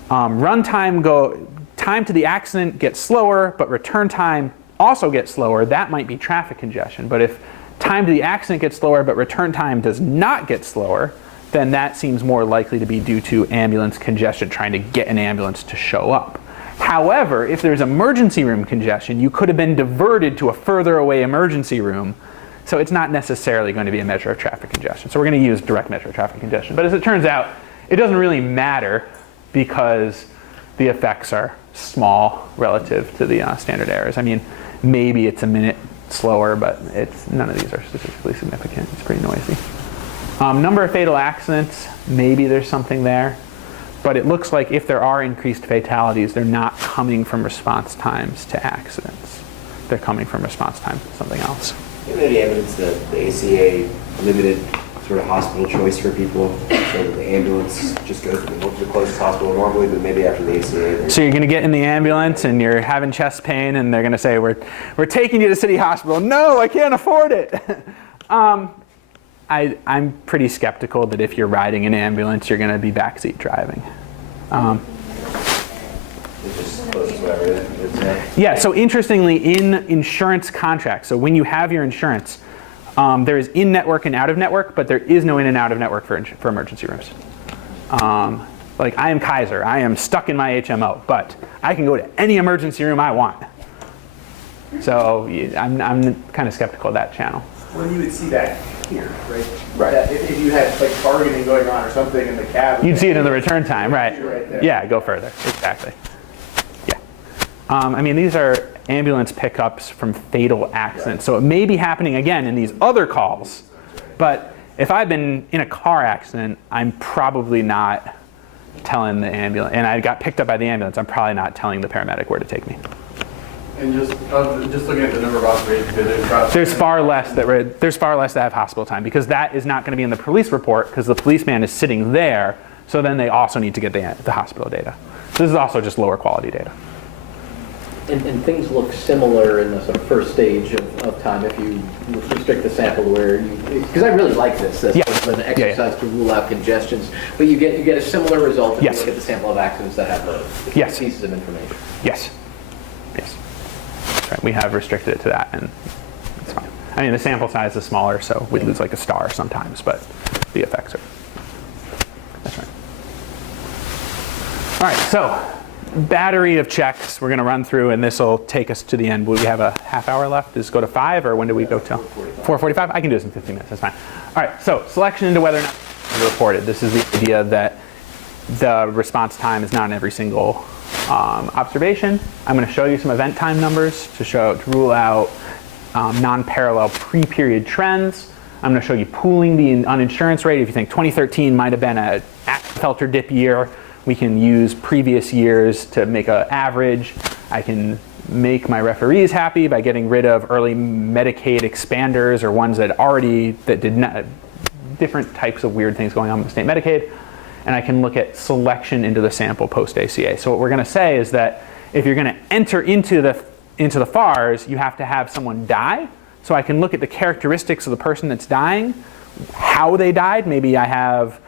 time to the accident get slower, but return time also gets slower, that might be traffic congestion. But if time to the accident gets slower, but return time does not get slower, then that seems more likely to be due to ambulance congestion, trying to get an ambulance to show up. However, if there's emergency room congestion, you could have been diverted to a further away emergency room. So it's not necessarily going to be a measure of traffic congestion. So we're going to use direct measure of traffic congestion. But as it turns out, it doesn't really matter because the effects are small relative to the standard errors. I mean, maybe it's a minute slower, but none of these are statistically significant. It's pretty noisy. Number of fatal accidents, maybe there's something there. But it looks like if there are increased fatalities, they're not coming from response times to accidents. They're coming from response times to something else. Do you have any evidence that the ACA limited sort of hospital choice for people, so that the ambulance just goes to the closest hospital normally, but maybe after the ACA? So you're going to get in the ambulance and you're having chest pain, and they're going to say, we're taking you to City Hospital. No, I can't afford it. I'm pretty skeptical that if you're riding an ambulance, you're going to be backseat driving. It's just close to whatever it is. Yeah, so interestingly, in insurance contracts, so when you have your insurance, there is in-network and out-of-network, but there is no in and out-of-network for emergency rooms. Like I am Kaiser, I am stuck in my HMO, but I can go to any emergency room I want. So I'm kind of skeptical of that channel. When you would see that here, right? Right. That if you had like bargaining going on or something in the cab. You'd see it in the return time, right? Right there. Yeah, go further, exactly. Yeah. I mean, these are ambulance pickups from fatal accidents, so it may be happening again in these other calls, but if I've been in a car accident, I'm probably not telling the ambulance, and I got picked up by the ambulance, I'm probably not telling the paramedic where to take me. And just looking at the number of observations, There's far less that have hospital time, because that is not going to be in the police report, because the policeman is sitting there, so then they also need to get the hospital data. So this is also just lower quality data. And things look similar in the sort of first stage of time if you restrict the sample where you, because I really like this as Yeah. sort of an exercise to rule out congestions, but you get a similar result if Yes. you look at the sample of accidents that have the Yes. pieces of information. Yes. Yes. That's right. We have restricted it to that, and it's fine. I mean, the sample size is smaller, so we lose like a star sometimes, but the effects are. That's right. All right, so battery of checks we're going to run through, and this will take us to the end. Will we have a half hour left? Does it go to 5, or when do we go till? 4:45? I can do this in 15 minutes. That's fine. All right, so selection into whether or not reported. This is the idea that the response time is not in every single observation. I'm going to show you some event time numbers to rule out non-parallel pre-period trends. I'm going to show you pooling the uninsurance rate. If you think 2013 might have been a filter dip year, we can use previous years to make an average. I can make my referees happy by getting rid of early Medicaid expanders or ones that did not, different types of weird things going on with state Medicaid. And I can look at selection into the sample post-ACA. So what we're going to say is that if you're going to enter into the FARS, you have to have someone die. So I can look at the characteristics of the person that's dying, how they died. Maybe I have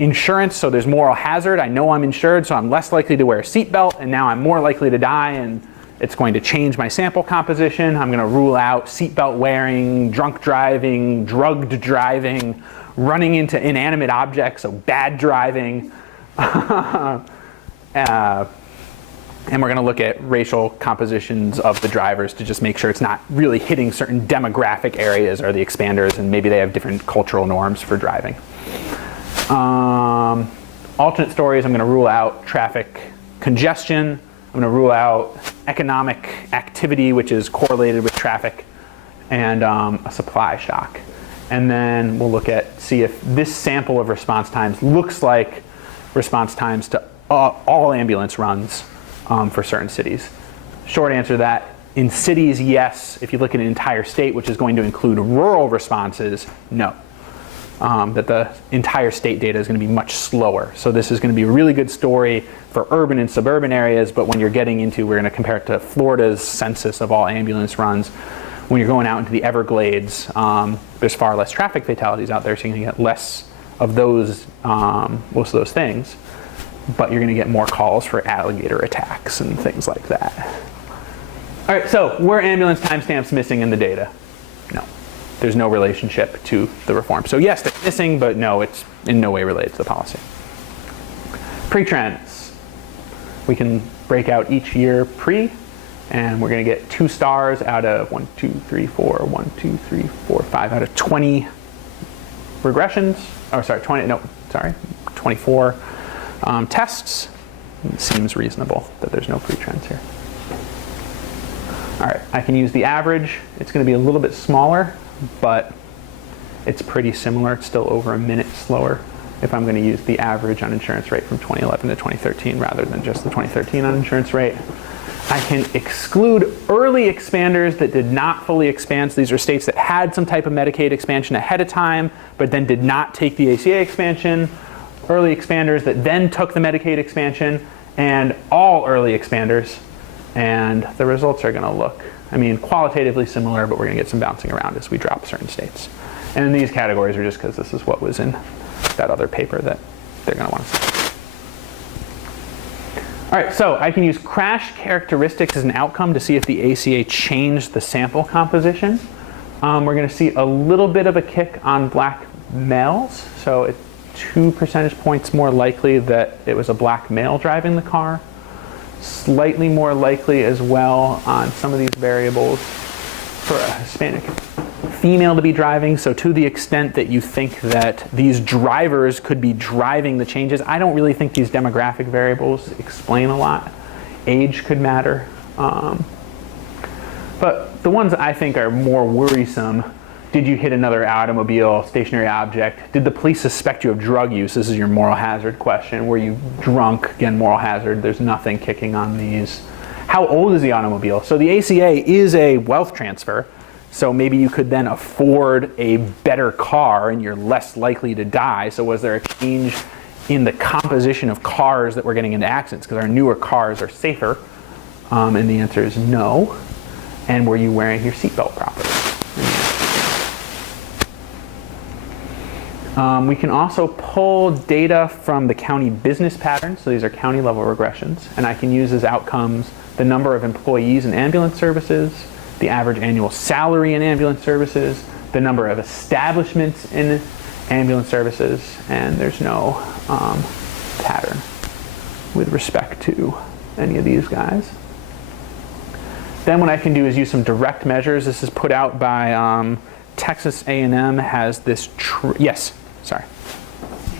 insurance, so there's moral hazard. I know I'm insured, so I'm less likely to wear a seatbelt, and now I'm more likely to die, and it's going to change my sample composition. I'm going to rule out seatbelt wearing, drunk driving, drugged driving, running into inanimate objects, so bad driving. And we're going to look at racial compositions of the drivers to just make sure it's not really hitting certain demographic areas or the expanders, and maybe they have different cultural norms for driving. Alternate stories, I'm going to rule out traffic congestion. I'm going to rule out economic activity, which is correlated with traffic, and a supply shock. And then we'll see if this sample of response times looks like response times to all ambulance runs for certain cities. Short answer to that, in cities, yes. If you look at an entire state, which is going to include rural responses, no. That the entire state data is going to be much slower. So this is going to be a really good story for urban and suburban areas, but when you're getting into, we're going to compare it to Florida's census of all ambulance runs. When you're going out into the Everglades, there's far less traffic fatalities out there, so you're going to get less of those, most of those things, but you're going to get more calls for alligator attacks and things like that. All right, so were ambulance timestamps missing in the data? No. There's no relationship to the reform. So yes, they're missing, but no, it's in no way related to the policy. Pre-trends. We can break out each year pre, and we're going to get 2 stars out of 1, 2, 3, 4, 1, 2, 3, 4, 5 out of 20 regressions. Oh, sorry, 24 tests. It seems reasonable that there's no pre-trends here. All right, I can use the average. It's going to be a little bit smaller, but it's pretty similar. It's still over a minute slower if I'm going to use the average uninsurance rate from 2011 to 2013 rather than just the 2013 uninsurance rate. I can exclude early expanders that did not fully expand. So these are states that had some type of Medicaid expansion ahead of time, but then did not take the ACA expansion. Early expanders that then took the Medicaid expansion, and all early expanders. And the results are going to look, qualitatively similar, but we're going to get some bouncing around as we drop certain states. And these categories are just because this is what was in that other paper that they're going to want to see. All right, so I can use crash characteristics as an outcome to see if the ACA changed the sample composition. We're going to see a little bit of a kick on black males. So it's 2 percentage points more likely that it was a black male driving the car. Slightly more likely as well on some of these variables for a Hispanic female to be driving. So to the extent that you think that these drivers could be driving the changes, I don't really think these demographic variables explain a lot. Age could matter. But the ones I think are more worrisome: did you hit another automobile, stationary object? Did the police suspect you of drug use? This is your moral hazard question. Were you drunk? Again, moral hazard. There's nothing kicking on these. How old is the automobile? So the ACA is a wealth transfer. So maybe you could then afford a better car and you're less likely to die. So was there a change in the composition of cars that were getting into accidents? Because our newer cars are safer. And the answer is no. And were you wearing your seatbelt properly? We can also pull data from the county business patterns. So these are county level regressions. And I can use as outcomes the number of employees in ambulance services, the average annual salary in ambulance services, the number of establishments in ambulance services, and there's no pattern with respect to any of these guys. Then what I can do is use some direct measures. This is put out by Texas A&M has this, yes, sorry.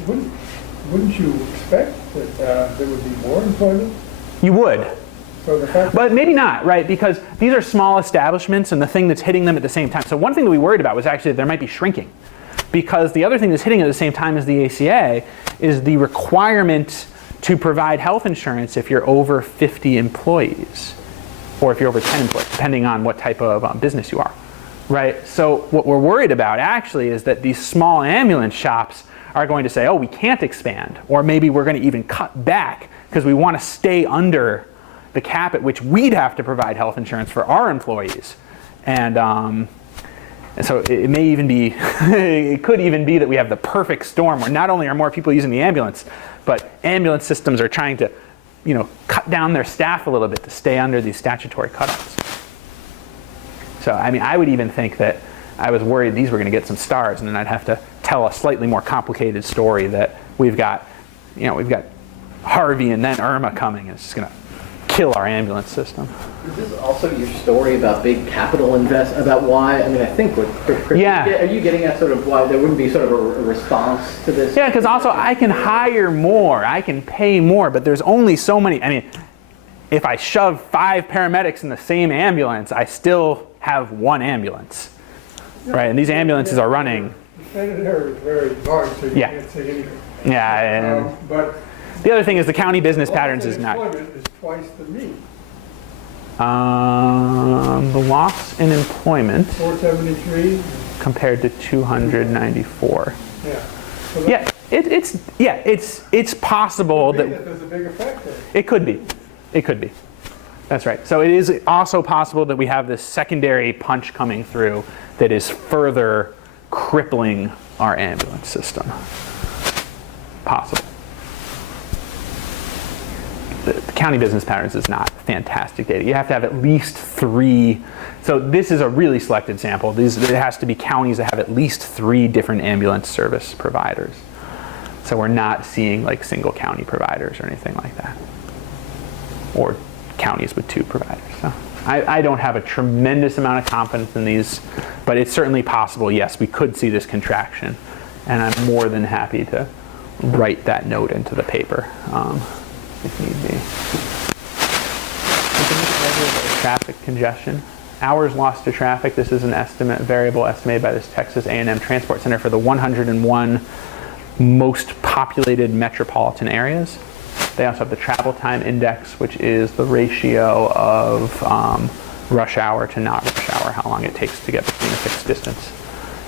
Wouldn't you expect that there would be more employment? You would. So the fact But maybe not, right? Because these are small establishments and the thing that's hitting them at the same time. So one thing that we worried about was actually that there might be shrinking. Because the other thing that's hitting at the same time as the ACA is the requirement to provide health insurance if you're over 50 employees. Or if you're over 10 employees, depending on what type of business you are, right? So what we're worried about actually is that these small ambulance shops are going to say, oh, we can't expand. Or maybe we're going to even cut back because we want to stay under the cap at which we'd have to provide health insurance for our employees. And so it may even be, it could even be that we have the perfect storm where not only are more people using the ambulance, but ambulance systems are trying to, cut down their staff a little bit to stay under these statutory cutoffs. So, I mean, I would even think that I was worried these were going to get some stars, and then I'd have to tell a slightly more complicated story that we've got Harvey and then Irma coming, and it's just going to kill our ambulance system. Is this also your story about big capital about why? I mean, I think what Chris, yeah. Are you getting at sort of why there wouldn't be sort of a response to this? Yeah, because also I can hire more, I can pay more, but there's only so many. I mean, if I shove 5 paramedics in the same ambulance, I still have 1 ambulance, right? And these ambulances are running. the standard error is very large, so you can't say anything. Yeah. But The other thing is the county business patterns is not. Employment is twice the mean. The loss in employment 473. compared to 294. Yeah. So Yeah, it's possible that there's a big effect there. it could be. It could be. That's right. So it is also possible that we have this secondary punch coming through that is further crippling our ambulance system. Possible. The county business patterns is not fantastic data. You have to have at least 3. So this is a really selected sample. It has to be counties that have at least 3 different ambulance service providers. So we're not seeing like single county providers or anything like that. Or counties with 2 providers. So I don't have a tremendous amount of confidence in these, but it's certainly possible, yes, we could see this contraction. And I'm more than happy to write that note into the paper. If need be. Traffic congestion. Hours lost to traffic. This is an variable estimated by this Texas A&M Transport Center for the 101 most populated metropolitan areas. They also have the travel time index, which is the ratio of rush hour to not rush hour, how long it takes to get between a fixed distance.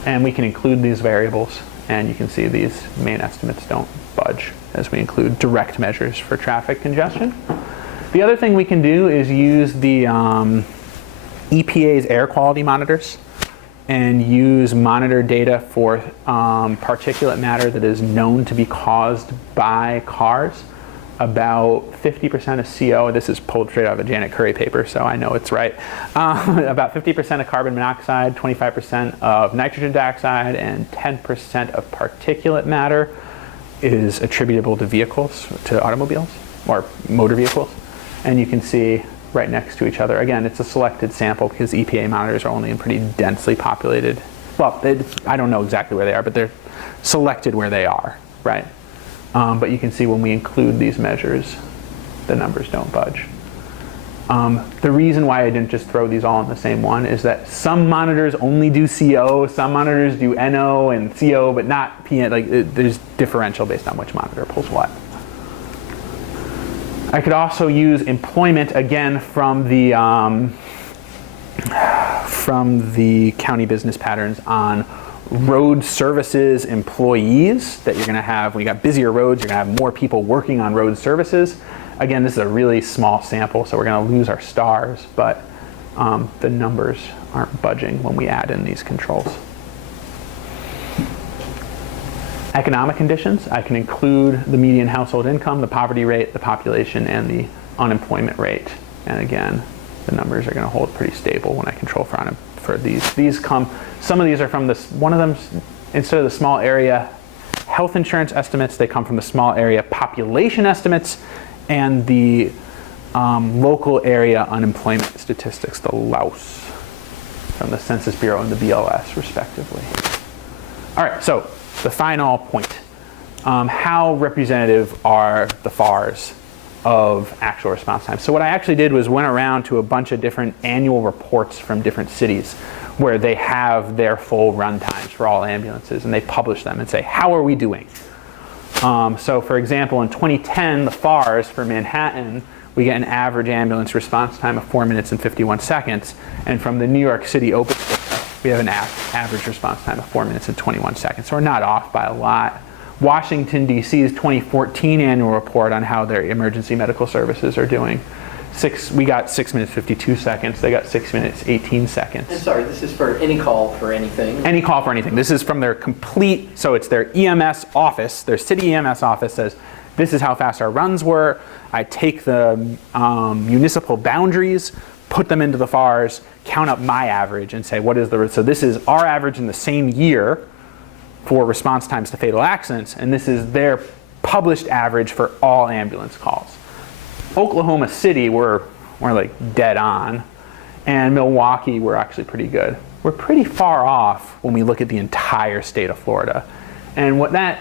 And we can include these variables, and you can see these main estimates don't budge as we include direct measures for traffic congestion. The other thing we can do is use the EPA's air quality monitors. and use monitor data for particulate matter that is known to be caused by cars, about 50% of CO, this is pulled straight out of a Janet Curry paper, so I know it's right, about 50% of carbon monoxide, 25% of nitrogen dioxide, and 10% of particulate matter is attributable to vehicles, to automobiles, or motor vehicles. And you can see right next to each other. Again, it's a selected sample because EPA monitors are only in pretty densely populated, well, I don't know exactly where they are, but they're selected where they are, right? But you can see when we include these measures, the numbers don't budge. The reason why I didn't just throw these all in the same one is that some monitors only do CO, some monitors do NO and CO, but not PN. There's differential based on which monitor pulls what. I could also use employment again from the county business patterns on road services employees that you're going to have. When you got busier roads, you're going to have more people working on road services. Again, this is a really small sample, so we're going to lose our stars, but the numbers aren't budging when we add in these controls. Economic conditions, I can include the median household income, the poverty rate, the population, and the unemployment rate. And again, the numbers are going to hold pretty stable when I control for these. These come, some of these are from this, one of them, instead of the small area health insurance estimates, they come from the small area population estimates and the local area unemployment statistics, the LOUS, from the Census Bureau and the BLS, respectively. All right, so the final point. How representative are the FARs of actual response time? So what I actually did was went around to a bunch of different annual reports from different cities where they have their full run times for all ambulances, and they publish them and say, how are we doing? So for example, in 2010, the FARs for Manhattan, we get an average ambulance response time of 4 minutes and 51 seconds. And from the New York City Open, we have an average response time of 4 minutes and 21 seconds. So we're not off by a lot. Washington, D.C.'s 2014 annual report on how their emergency medical services are doing. We got 6 minutes 52 seconds. They got 6 minutes 18 seconds. And sorry, this is for any call for anything? Any call for anything. This is from their complete, so it's their EMS office, their city EMS office says, this is how fast our runs were. I take the municipal boundaries, put them into the FARs, count up my average and say, what is the, so this is our average in the same year for response times to fatal accidents, and this is their published average for all ambulance calls. Oklahoma City, we're like dead on, and Milwaukee, we're actually pretty good. We're pretty far off when we look at the entire state of Florida. And what that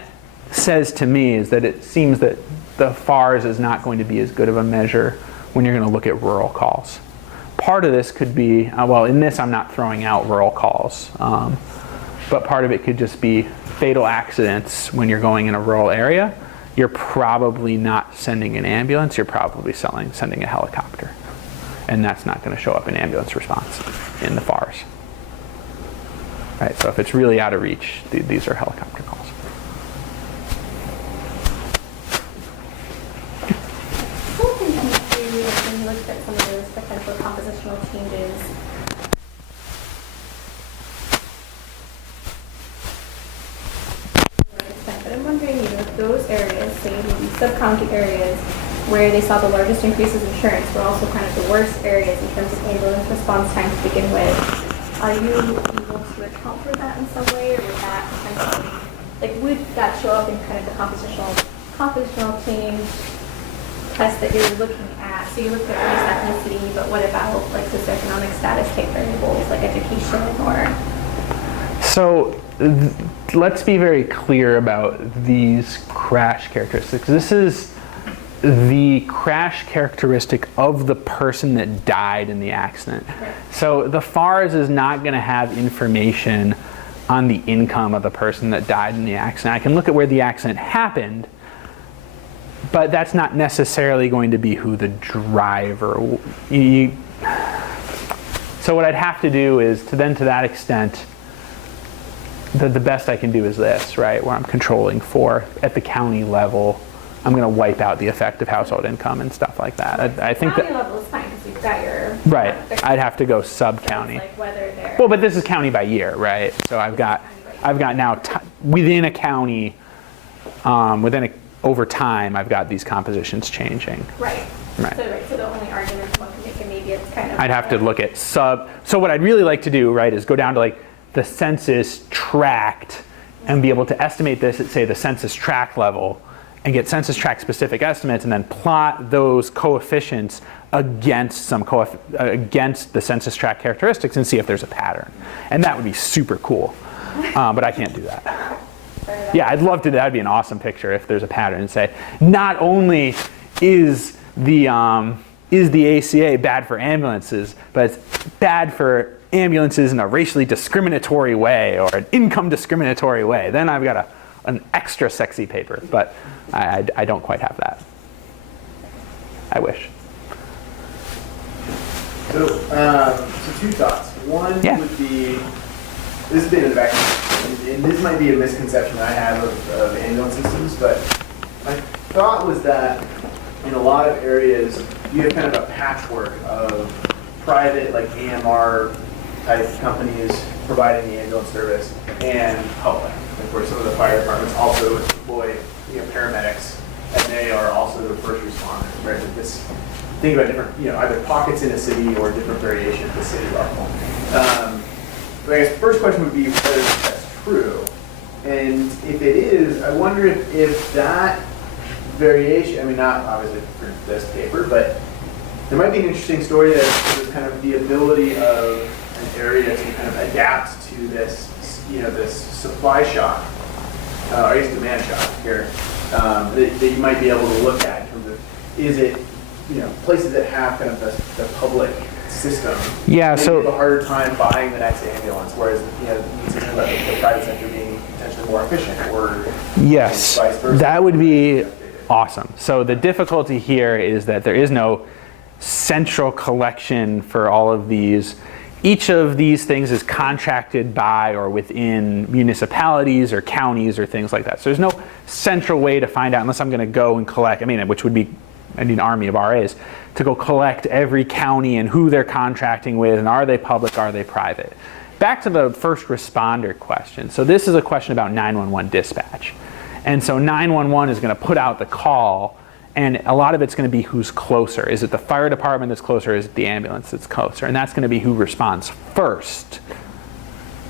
says to me is that it seems that the FARs is not going to be as good of a measure when you're going to look at rural calls. Part of this could be, well, in this I'm not throwing out rural calls, but part of it could just be fatal accidents when you're going in a rural area. You're probably not sending an ambulance, you're probably sending a helicopter. And that's not going to show up in ambulance response in the FARs. Right, so if it's really out of reach, these are helicopter calls. Something when you looked at some of those potential compositional changes. But I'm wondering, if those areas, say maybe sub-county areas, where they saw the largest increases in insurance were also kind of the worst areas in terms of ambulance response time to begin with. Are you able to account for that in some way, or would that potentially, would that show up in kind of the compositional change test that you're looking at? So you looked at race, ethnicity, but what about socioeconomic status type variables like education or? So let's be very clear about these crash characteristics. This is the crash characteristic of the person that died in the accident. Right. So the FARS is not going to have information on the income of the person that died in the accident. I can look at where the accident happened, but that's not necessarily going to be who the driver. So what I'd have to do is to that extent, the best I can do is this, right, where I'm controlling for at the county level. I'm going to wipe out the effect of household income and stuff like that. I think county that level is fine. you've got your. Right. the- I'd have to go so sub-county. it's like whether they're. Well, but this is county by year, right? So I've got now within a county, over time, I've got these compositions changing. Right. Right. So the only argument one can make, and maybe it's kind of. I'd have to look at so what I'd really like to do, right, is go down to like the census tract and be able to estimate this at, say, the census tract level and get census tract specific estimates and then plot those coefficients against against the census tract characteristics and see if there's a pattern. And that would be super cool. But I can't do that. Yeah, I'd love to. That'd be an awesome picture if there's a pattern and say, not only is the ACA bad for ambulances, but it's bad for ambulances in a racially discriminatory way or an income discriminatory way. Then I've got an extra sexy paper, but I don't quite have that. I wish. So two thoughts. One Yeah. would be, this has been in the back, and this might be a misconception I have of ambulance systems, but my thought was that in a lot of areas, you have kind of a patchwork of private, like AMR type companies providing the ambulance service and public. Of course, some of the fire departments also employ paramedics, and they are also the first responders, right? Like this, think about different, either pockets in a city or different variations at the city level. But I guess the first question would be whether that's true. And if it is, I wonder if that variation, I mean, not obviously for this paper, but there might be an interesting story that there's kind of the ability of an area to kind of adapt to this, this supply shock, or I guess demand shock here, that you might be able to look at in terms of, is it, places that have kind of the public system, Yeah, maybe so have a harder time buying the next ambulance, whereas, you think about the private sector being potentially more efficient, or yes, vice versa. that would be awesome. So the difficulty here is that there is no central collection for all of these. Each of these things is contracted by or within municipalities or counties or things like that. So there's no central way to find out unless I'm going to go and collect, which would be, I need an army of RAs, to go collect every county and who they're contracting with and are they public, are they private. Back to the first responder question. So this is a question about 911 dispatch. And so 911 is going to put out the call, and a lot of it's going to be who's closer. Is it the fire department that's closer, or is it the ambulance that's closer? And that's going to be who responds first.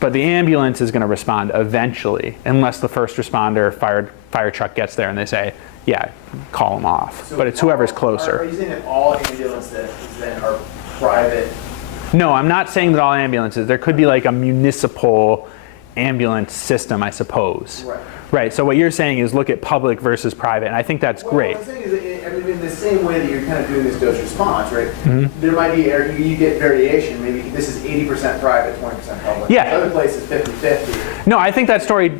But the ambulance is going to respond eventually, unless the first responder fire truck gets there and they say, yeah, call them off. So but it's whoever's closer. Are you saying that all ambulances then are private? No, I'm not saying that all ambulances. There could be like a municipal ambulance system, I suppose. Right. Right, so what you're saying is look at public versus private, and I think that's great. What I'm saying is that, in the same way that you're kind of doing this dose response, right? Mm-hmm. There might be, you get variation. Maybe this is 80% private, 20% public. Yeah. Other places 50-50. No, I think that story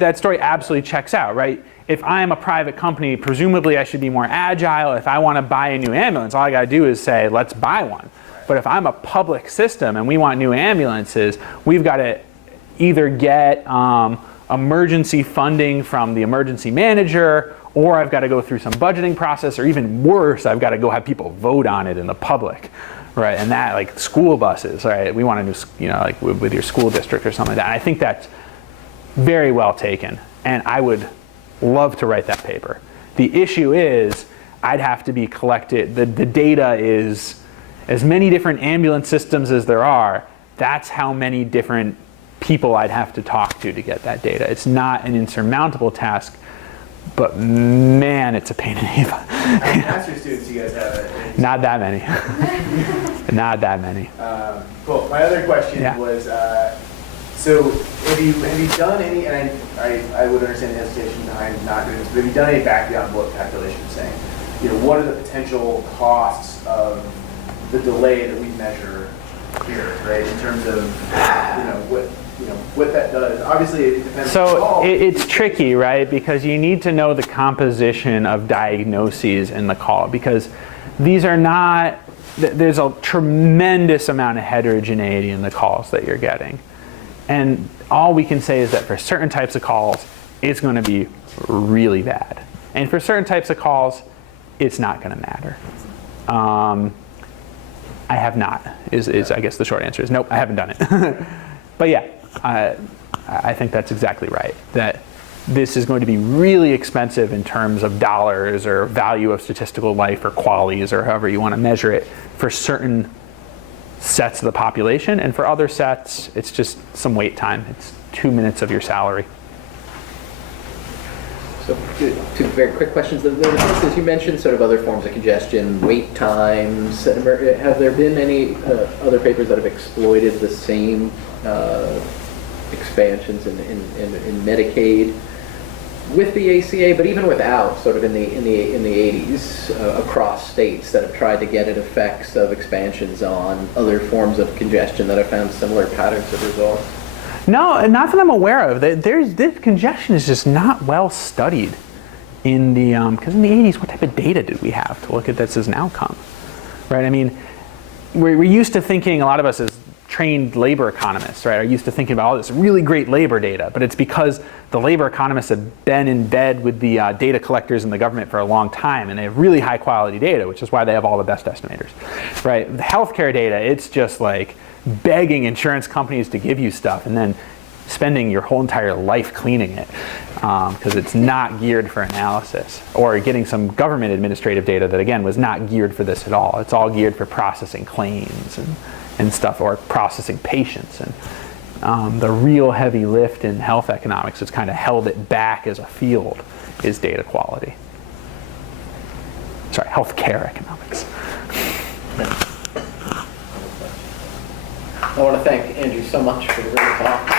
absolutely checks out, right? If I am a private company, presumably I should be more agile. If I want to buy a new ambulance, all I got to do is say, let's buy one. But if I'm a public system and we want new ambulances, we've got to either get emergency funding from the emergency manager, or I've got to go through some budgeting process, or even worse, I've got to go have people vote on it in the public, right? And that, like school buses, right? We want to do, like with your school district or something like that. And I think that's very well taken, and I would love to write that paper. The issue is I'd have to be collected. The data is as many different ambulance systems as there are. That's how many different people I'd have to talk to get that data. It's not an insurmountable task, but man, it's a pain in the butt. How many master's students you guys have? Not that many. Not that many. Cool. My other question Yeah. was, so have you done any, and I would understand the hesitation behind not doing this, but have you done any back of the envelope calculations saying, what are the potential costs of the delay that we measure here, right? In terms of, what that does. Obviously, it depends on the So call. it's tricky, right? Because you need to know the composition of diagnoses in the call, because these are not, there's a tremendous amount of heterogeneity in the calls that you're getting. And all we can say is that for certain types of calls, it's going to be really bad. And for certain types of calls, it's not going to matter. I have not, is I guess the short answer is nope, I haven't done it. But yeah, I think that's exactly right. That this is going to be really expensive in terms of dollars or value of statistical life or qualities or however you want to measure it for certain sets of the population. And for other sets, it's just some wait time. It's 2 minutes of your salary. So two very quick questions. The first is you mentioned sort of other forms of congestion, wait times. Have there been any other papers that have exploited the same expansions in Medicaid with the ACA, but even without, sort of in the 80s across states that have tried to get at effects of expansions on other forms of congestion that have found similar patterns of results? No, not that I'm aware of. This congestion is just not well studied in the, because in the 80s, what type of data did we have to look at this as an outcome, right? I mean, we're used to thinking, a lot of us as trained labor economists, right, are used to thinking about all this really great labor data, but it's because the labor economists have been in bed with the data collectors in the government for a long time, and they have really high quality data, which is why they have all the best estimators, right? The healthcare data, it's just like begging insurance companies to give you stuff and then spending your whole entire life cleaning it because it's not geared for analysis, or getting some government administrative data that again was not geared for this at all. It's all geared for processing claims and stuff, or processing patients. And the real heavy lift in health economics that's kind of held it back as a field is data quality. Sorry, healthcare economics. I want to thank Andrew so much for the great talk.